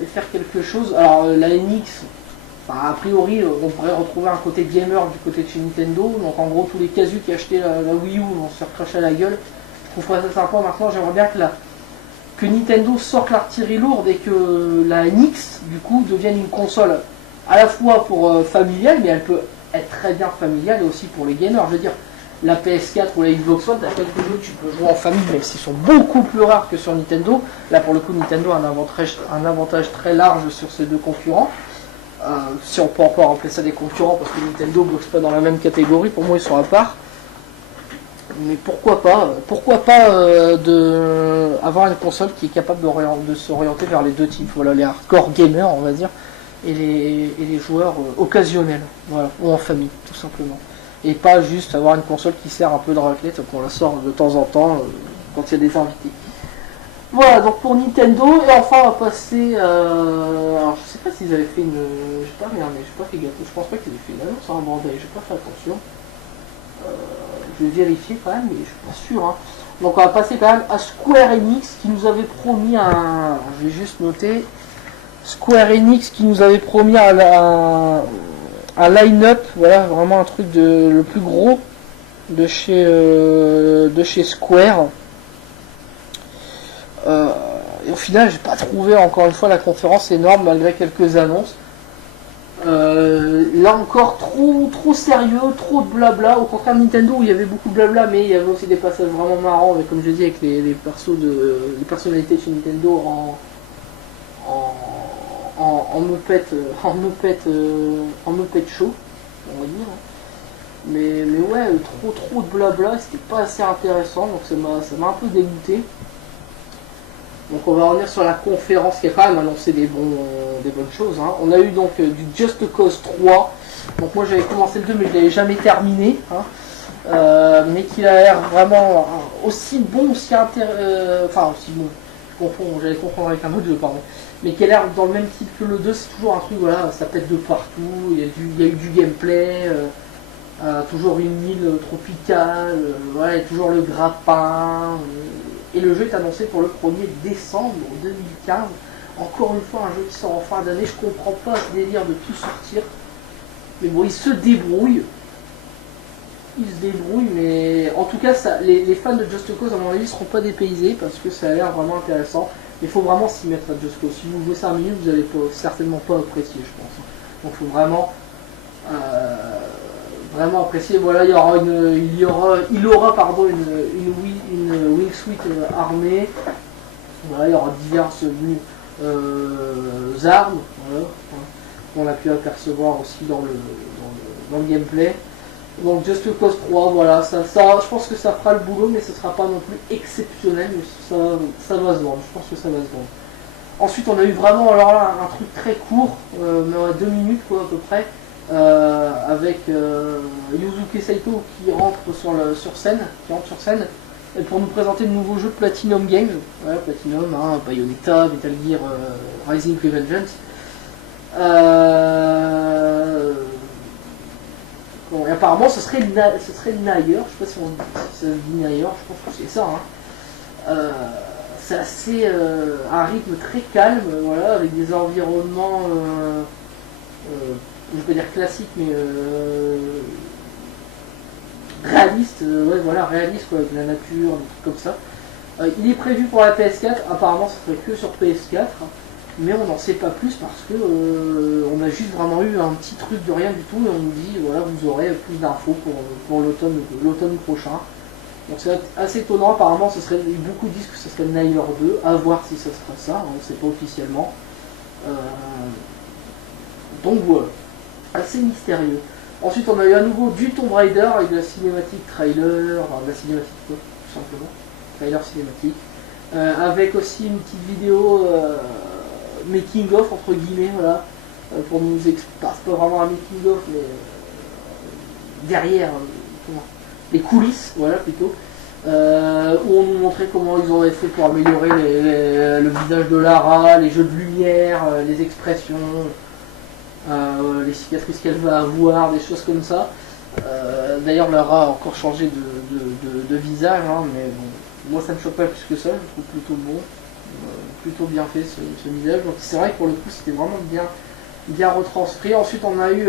et faire quelque chose. Alors la NX, a priori, on pourrait retrouver un côté gamer du côté de chez Nintendo. Donc en gros, tous les casus qui achetaient la Wii U vont se faire cracher à la gueule. Je trouve ça sympa. Maintenant, j'aimerais bien que Nintendo sorte l'artillerie lourde et que la NX, du coup, devienne une console à la fois pour familiale, mais elle peut être très bien familiale et aussi pour les gamers. Je veux dire, la PS4 ou la Xbox One, tu as quelques jeux que tu peux jouer en famille, même s'ils sont beaucoup plus rares que sur Nintendo. Là, pour le coup, Nintendo a un avantage très large sur ces deux concurrents. Si on peut encore appeler ça des concurrents, parce que Nintendo ne boxe pas dans la même catégorie, pour moi, ils sont à part. Mais pourquoi pas avoir une console qui est capable de s'orienter vers les deux types, voilà, les hardcore gamers, on va dire, et les joueurs occasionnels, voilà, ou en famille, tout simplement. Et pas juste avoir une console qui sert un peu de raclette qu'on la sort de temps en temps quand il y a des invités. Voilà, donc pour Nintendo, et enfin on va passer. Alors je sais pas s'ils avaient fait une. J'ai pas regardé, j'ai pas fait gâteau, je pense pas qu'ils aient fait une annonce en bandai, j'ai pas fait attention. Je vais vérifier quand même, mais je suis pas sûr. Hein. Donc on va passer quand même à Square Enix qui nous avait promis un. Je vais juste noter. Square Enix qui nous avait promis un line-up, voilà, vraiment un truc le plus gros de chez Square. Et au final, j'ai pas trouvé encore une fois la conférence énorme malgré quelques annonces. Là encore, trop sérieux, trop de blabla. Au contraire de Nintendo où il y avait beaucoup de blabla, mais il y avait aussi des passages vraiment marrants, avec, comme je dis, avec les personnalités de chez Nintendo en Muppet show, on va dire. Mais ouais, trop de blabla, c'était pas assez intéressant, donc ça m'a un peu dégoûté. Donc on va revenir sur la conférence qui a quand même annoncé des bonnes choses. Hein. On a eu donc du Just Cause 3. Donc moi j'avais commencé le 2 mais je l'avais jamais terminé. Hein. Mais qu'il a l'air vraiment aussi bon, aussi bon. J'allais confondre avec un autre jeu, pardon. Mais qui a l'air dans le même type que le 2, c'est toujours un truc, voilà, ça pète de partout, il y a eu du gameplay, toujours une île tropicale, voilà, il y a toujours le grappin. Et le jeu est annoncé pour le 1er décembre 2015. Encore une fois, un jeu qui sort en fin d'année. Je comprends pas ce délire de tout sortir. Mais bon, il se débrouille. Mais en tout cas, les fans de Just Cause, à mon avis, ne seront pas dépaysés parce que ça a l'air vraiment intéressant. Il faut vraiment s'y mettre à Just Cause. Si vous jouez 5 minutes, vous n'allez certainement pas apprécier, je pense. Donc il faut vraiment apprécié. Voilà, il aura une wingsuit armée. Voilà, il y aura diverses armes, voilà, qu'on a pu apercevoir aussi dans le gameplay. Donc Just Cause 3, voilà, ça, je pense que ça fera le boulot, mais ce sera pas non plus exceptionnel, mais ça va se vendre. Je pense que ça va se vendre. Ensuite, on a eu vraiment alors là un truc très court, mais 2 minutes quoi à peu près. Avec Yuzuki Saito qui rentre sur scène, et pour nous présenter de nouveaux jeux de Platinum Games. Voilà, Platinum, hein, Bayonetta, Metal Gear, Rising Revengeance. Bon, et apparemment ce serait Nayer, je sais pas si ça se dit Nayer, je pense que c'est ça. Hein. C'est assez un rythme très calme, voilà, avec des environnements je peux dire classique, mais réaliste, ouais, voilà, réaliste quoi, avec la nature, des trucs comme ça. Il est prévu pour la PS4, apparemment ça serait que sur PS4, mais on n'en sait pas plus parce que on a juste vraiment eu un petit truc de rien du tout et on nous dit voilà, vous aurez plus d'infos pour l'automne prochain. Donc c'est assez étonnant, apparemment beaucoup disent que ce serait Nayer 2, à voir si ça sera ça, on ne sait pas officiellement. Donc voilà. Assez mystérieux. Ensuite on a eu à nouveau du Tomb Raider avec de la cinématique trailer, enfin de la cinématique quoi, tout simplement, trailer cinématique. avec aussi une petite vidéo making of entre guillemets, voilà, pour nous expliquer, c'est pas vraiment un making of, mais derrière les coulisses, voilà plutôt, où on nous montrait comment ils auraient fait pour améliorer le visage de Lara, les jeux de lumière, les expressions, les cicatrices qu'elle va avoir, des choses comme ça. D'ailleurs Lara a encore changé de visage, hein, mais bon, moi ça me choque pas plus que ça, je trouve plutôt bon, plutôt bien fait ce visage. Donc c'est vrai que pour le coup c'était vraiment bien retranscrit. Ensuite on a eu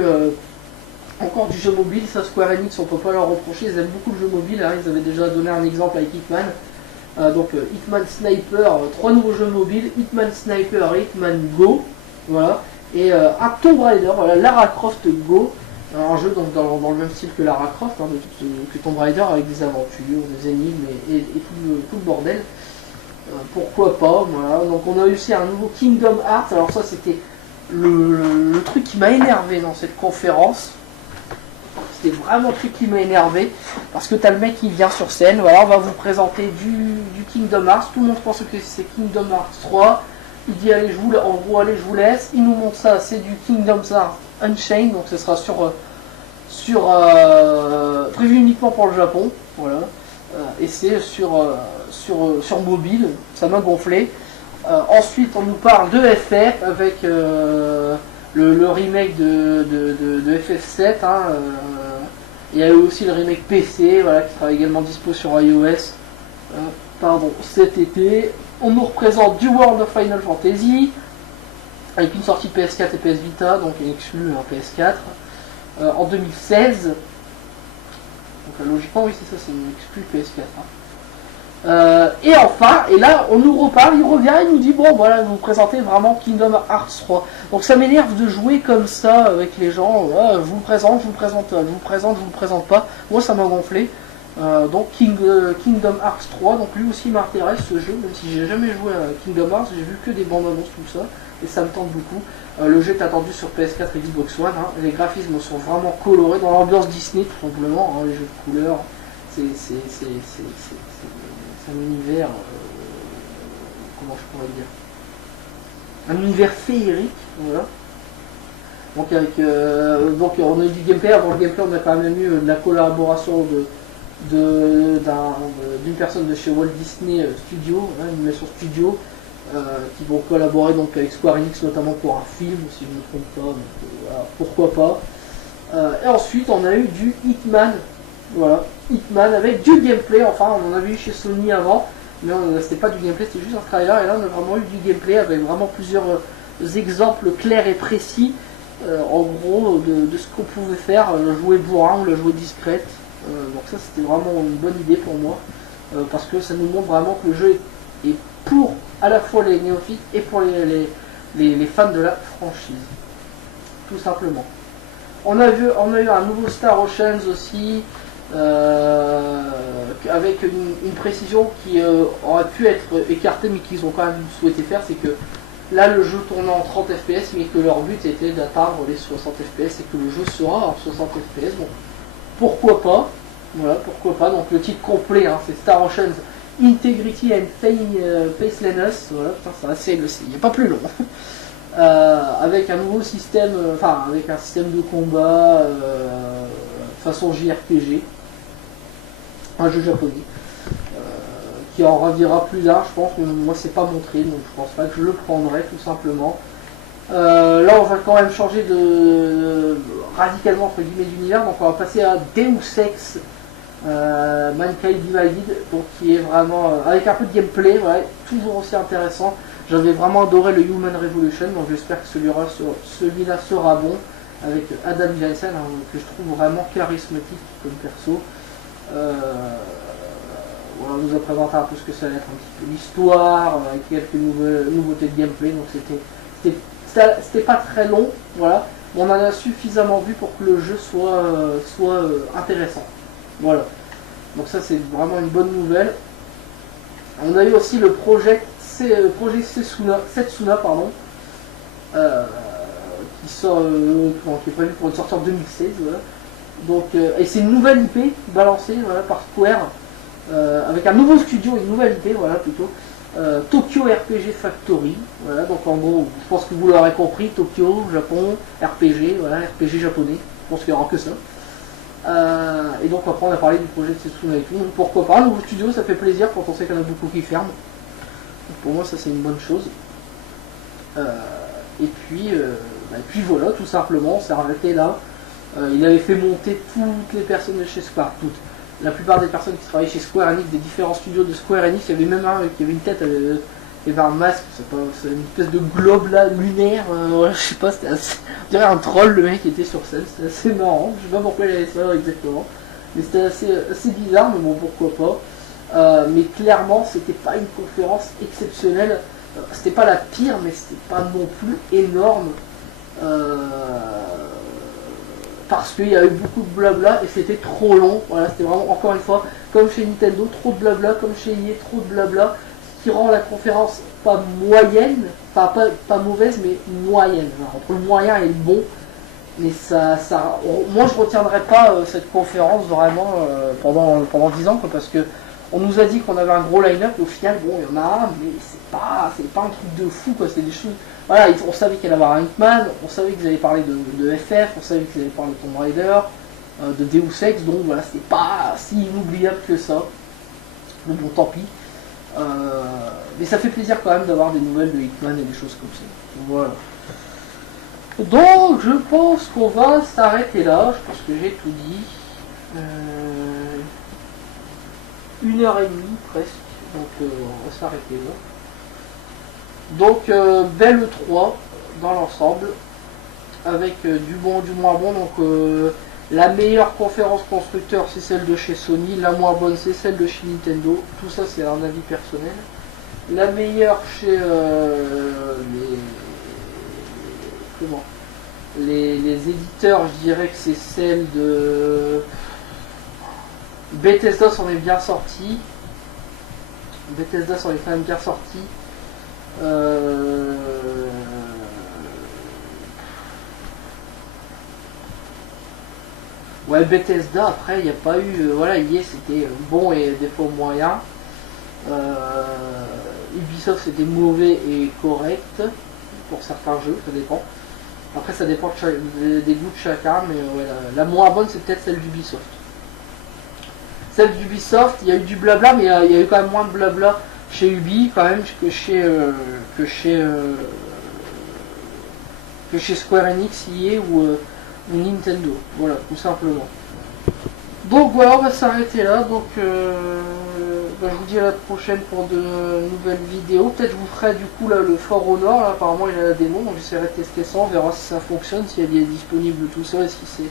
encore du jeu mobile, ça Square Enix on peut pas leur reprocher, ils aiment beaucoup le jeu mobile, hein, ils avaient déjà donné un exemple avec Hitman. Donc Hitman Sniper, 3 nouveaux jeux mobiles, Hitman Sniper et Hitman Go, voilà, et un Tomb Raider, voilà, Lara Croft Go, un jeu donc dans le même style que Lara Croft, hein, que Tomb Raider, avec des aventures, des énigmes et tout le bordel. Pourquoi pas, voilà. Donc on a eu aussi un nouveau Kingdom Hearts, alors ça c'était le truc qui m'a énervé dans cette conférence. C'était vraiment le truc qui m'a énervé, parce que t'as le mec qui vient sur scène, voilà, on va vous présenter du Kingdom Hearts, tout le monde pense que c'est Kingdom Hearts 3, il dit allez en gros allez je vous laisse, il nous montre ça, c'est du Kingdom Hearts Unchained, donc ce sera prévu uniquement pour le Japon, voilà, et c'est sur mobile, ça m'a gonflé. Ensuite on nous parle de FF avec le remake de FF7, hein, il y a eu aussi le remake PC, voilà, qui sera également dispo sur iOS cet été. On nous représente du World of Final Fantasy, avec une sortie PS4 et PS Vita, donc exclu PS4, en 2016. Donc logiquement oui c'est ça, c'est exclu PS4. Hein. Et enfin, et là on nous reparle, il revient, il nous dit bon voilà, vous présentez vraiment Kingdom Hearts 3. Donc ça m'énerve de jouer comme ça avec les gens, je vous le présente, je vous le présente, je vous le présente, je vous le présente pas. Moi ça m'a gonflé. Donc Kingdom Hearts 3, donc lui aussi m'intéresse ce jeu, même si j'ai jamais joué à Kingdom Hearts, j'ai vu que des bandes annonces tout ça, et ça me tente beaucoup. Le jeu est attendu sur PS4 et Xbox One, hein. Les graphismes sont vraiment colorés, dans l'ambiance Disney tout simplement, hein, les jeux de couleurs, c'est un univers, comment je pourrais dire, un univers féerique, voilà. Donc donc on a eu du gameplay, avant le gameplay on a quand même eu de la collaboration d'une personne de chez Walt Disney Studio, hein, Animation Studio, qui vont collaborer donc avec Square Enix notamment pour un film, si je ne me trompe pas, donc, voilà, pourquoi pas. Et ensuite on a eu du Hitman, voilà, Hitman avec du gameplay, enfin on en avait eu chez Sony avant, mais c'était pas du gameplay, c'était juste un trailer, et là on a vraiment eu du gameplay avec vraiment plusieurs exemples clairs et précis, en gros de ce qu'on pouvait faire, jouer bourrin ou la jouer discrète. Donc ça c'était vraiment une bonne idée pour moi, parce que ça nous montre vraiment que le jeu est pour à la fois les néophytes et pour les fans de la franchise, tout simplement. On a eu un nouveau Star Ocean aussi, avec une précision qui aurait pu être écartée mais qu'ils ont quand même souhaité faire, c'est que là le jeu tournait en 30 fps mais que leur but était d'atteindre les 60 fps et que le jeu sera en 60 fps. Bon, pourquoi pas, voilà, pourquoi pas. Donc le titre complet, hein, c'est Star Ocean Integrity and Facelessness, voilà, c'est il n'y a pas plus long. Avec un nouveau système, avec un système de combat façon JRPG, un jeu japonais, qui en ravira plus tard, je pense, mais moi c'est pas montré, donc je pense pas que je le prendrai tout simplement. Là on va quand même changer radicalement entre guillemets d'univers, donc on va passer à Deus Ex Mankind Divided, donc qui est vraiment avec un peu de gameplay, ouais, toujours aussi intéressant. J'avais vraiment adoré le Human Revolution, donc j'espère que celui-là sera bon, avec Adam Jensen, hein, que je trouve vraiment charismatique comme perso. Voilà, on nous a présenté un peu ce que ça allait être, un petit peu l'histoire, avec quelques nouveautés de gameplay, donc c'était pas très long, voilà, mais on en a suffisamment vu pour que le jeu soit intéressant. Voilà, donc ça c'est vraiment une bonne nouvelle. On a eu aussi le projet Setsuna, pardon, qui est prévu pour une sortie en 2016. Voilà. Donc, et c'est une nouvelle IP balancée, voilà, par Square, avec un nouveau studio, une nouvelle IP, voilà, plutôt, Tokyo RPG Factory. Voilà, donc en gros, je pense que vous l'aurez compris, Tokyo, Japon, RPG, voilà, RPG japonais. Je pense qu'il n'y aura que ça. Et donc après on a parlé du projet de Setsuna et tout. Donc pourquoi pas, un nouveau studio, ça fait plaisir quand on sait qu'il y en a beaucoup qui ferment. Donc pour moi ça c'est une bonne chose. Et puis voilà, tout simplement, on s'est arrêté là. Il avait fait monter toutes les personnes de chez Square, toutes. La plupart des personnes qui travaillaient chez Square Enix, des différents studios de Square Enix, il y avait même un qui avait une tête, qui avait un masque, c'est une espèce de globe là, lunaire, voilà, je sais pas, c'était assez, on dirait un troll le mec qui était sur scène, c'était assez marrant, je sais pas pourquoi il avait ça exactement, mais c'était assez bizarre, mais bon pourquoi pas. Mais clairement c'était pas une conférence exceptionnelle, c'était pas la pire, mais c'était pas non plus énorme. Parce qu'il y a eu beaucoup de blabla et c'était trop long. Voilà, c'était vraiment, encore une fois, comme chez Nintendo, trop de blabla, comme chez EA, trop de blabla, ce qui rend la conférence pas moyenne, enfin pas mauvaise, mais moyenne. Alors, entre le moyen et le bon, mais moi je retiendrai pas cette conférence vraiment pendant 10 ans, quoi, parce que on nous a dit qu'on avait un gros line-up, et au final, bon, il y en a un, mais c'est pas un truc de fou, quoi, c'est des choses. Voilà, on savait qu'il allait y avoir un Hitman, on savait qu'ils allaient parler de FF, on savait qu'ils allaient parler de Tomb Raider, de Deus Ex, donc voilà, c'était pas si inoubliable que ça. Donc bon, tant pis. Mais ça fait plaisir quand même d'avoir des nouvelles de Hitman et des choses comme ça. Voilà. Donc je pense qu'on va s'arrêter là, je pense que j'ai tout dit. 1h30 presque, donc on va s'arrêter là. Donc belle 3 dans l'ensemble, avec du bon, du moins bon. Donc la meilleure conférence constructeur c'est celle de chez Sony, la moins bonne c'est celle de chez Nintendo. Tout ça c'est un avis personnel. La meilleure chez les éditeurs, je dirais que c'est celle de Bethesda, s'en est bien sorti. Bethesda s'en est quand même bien sorti. Ouais, Bethesda, après, il n'y a pas eu... voilà, hier, c'était bon et des fois moyen. Ubisoft, c'était mauvais et correct. Pour certains jeux, ça dépend. Après, ça dépend des goûts de chacun, mais ouais, la moins bonne, c'est peut-être celle d'Ubisoft. Celle d'Ubisoft, il y a eu du blabla, mais il y a eu quand même moins de blabla chez Ubi, quand même, que chez Square Enix, EA ou Nintendo. Voilà, tout simplement. Donc voilà, on va s'arrêter là. Donc je vous dis à la prochaine pour de nouvelles vidéos. Peut-être je vous ferai du coup là, le For Honor, là, apparemment il a la démo, donc j'essaierai de tester ça, on verra si ça fonctionne, si elle est disponible tout ça, et si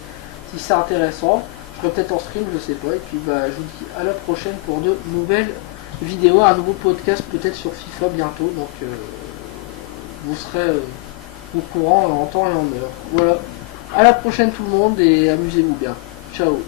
c'est intéressant. Je ferai peut-être en stream, je sais pas. Et puis je vous dis à la prochaine pour de nouvelles vidéos, un nouveau podcast peut-être sur FIFA bientôt. Donc vous serez au courant en temps et en heure. Voilà. À la prochaine tout le monde et amusez-vous bien. Ciao.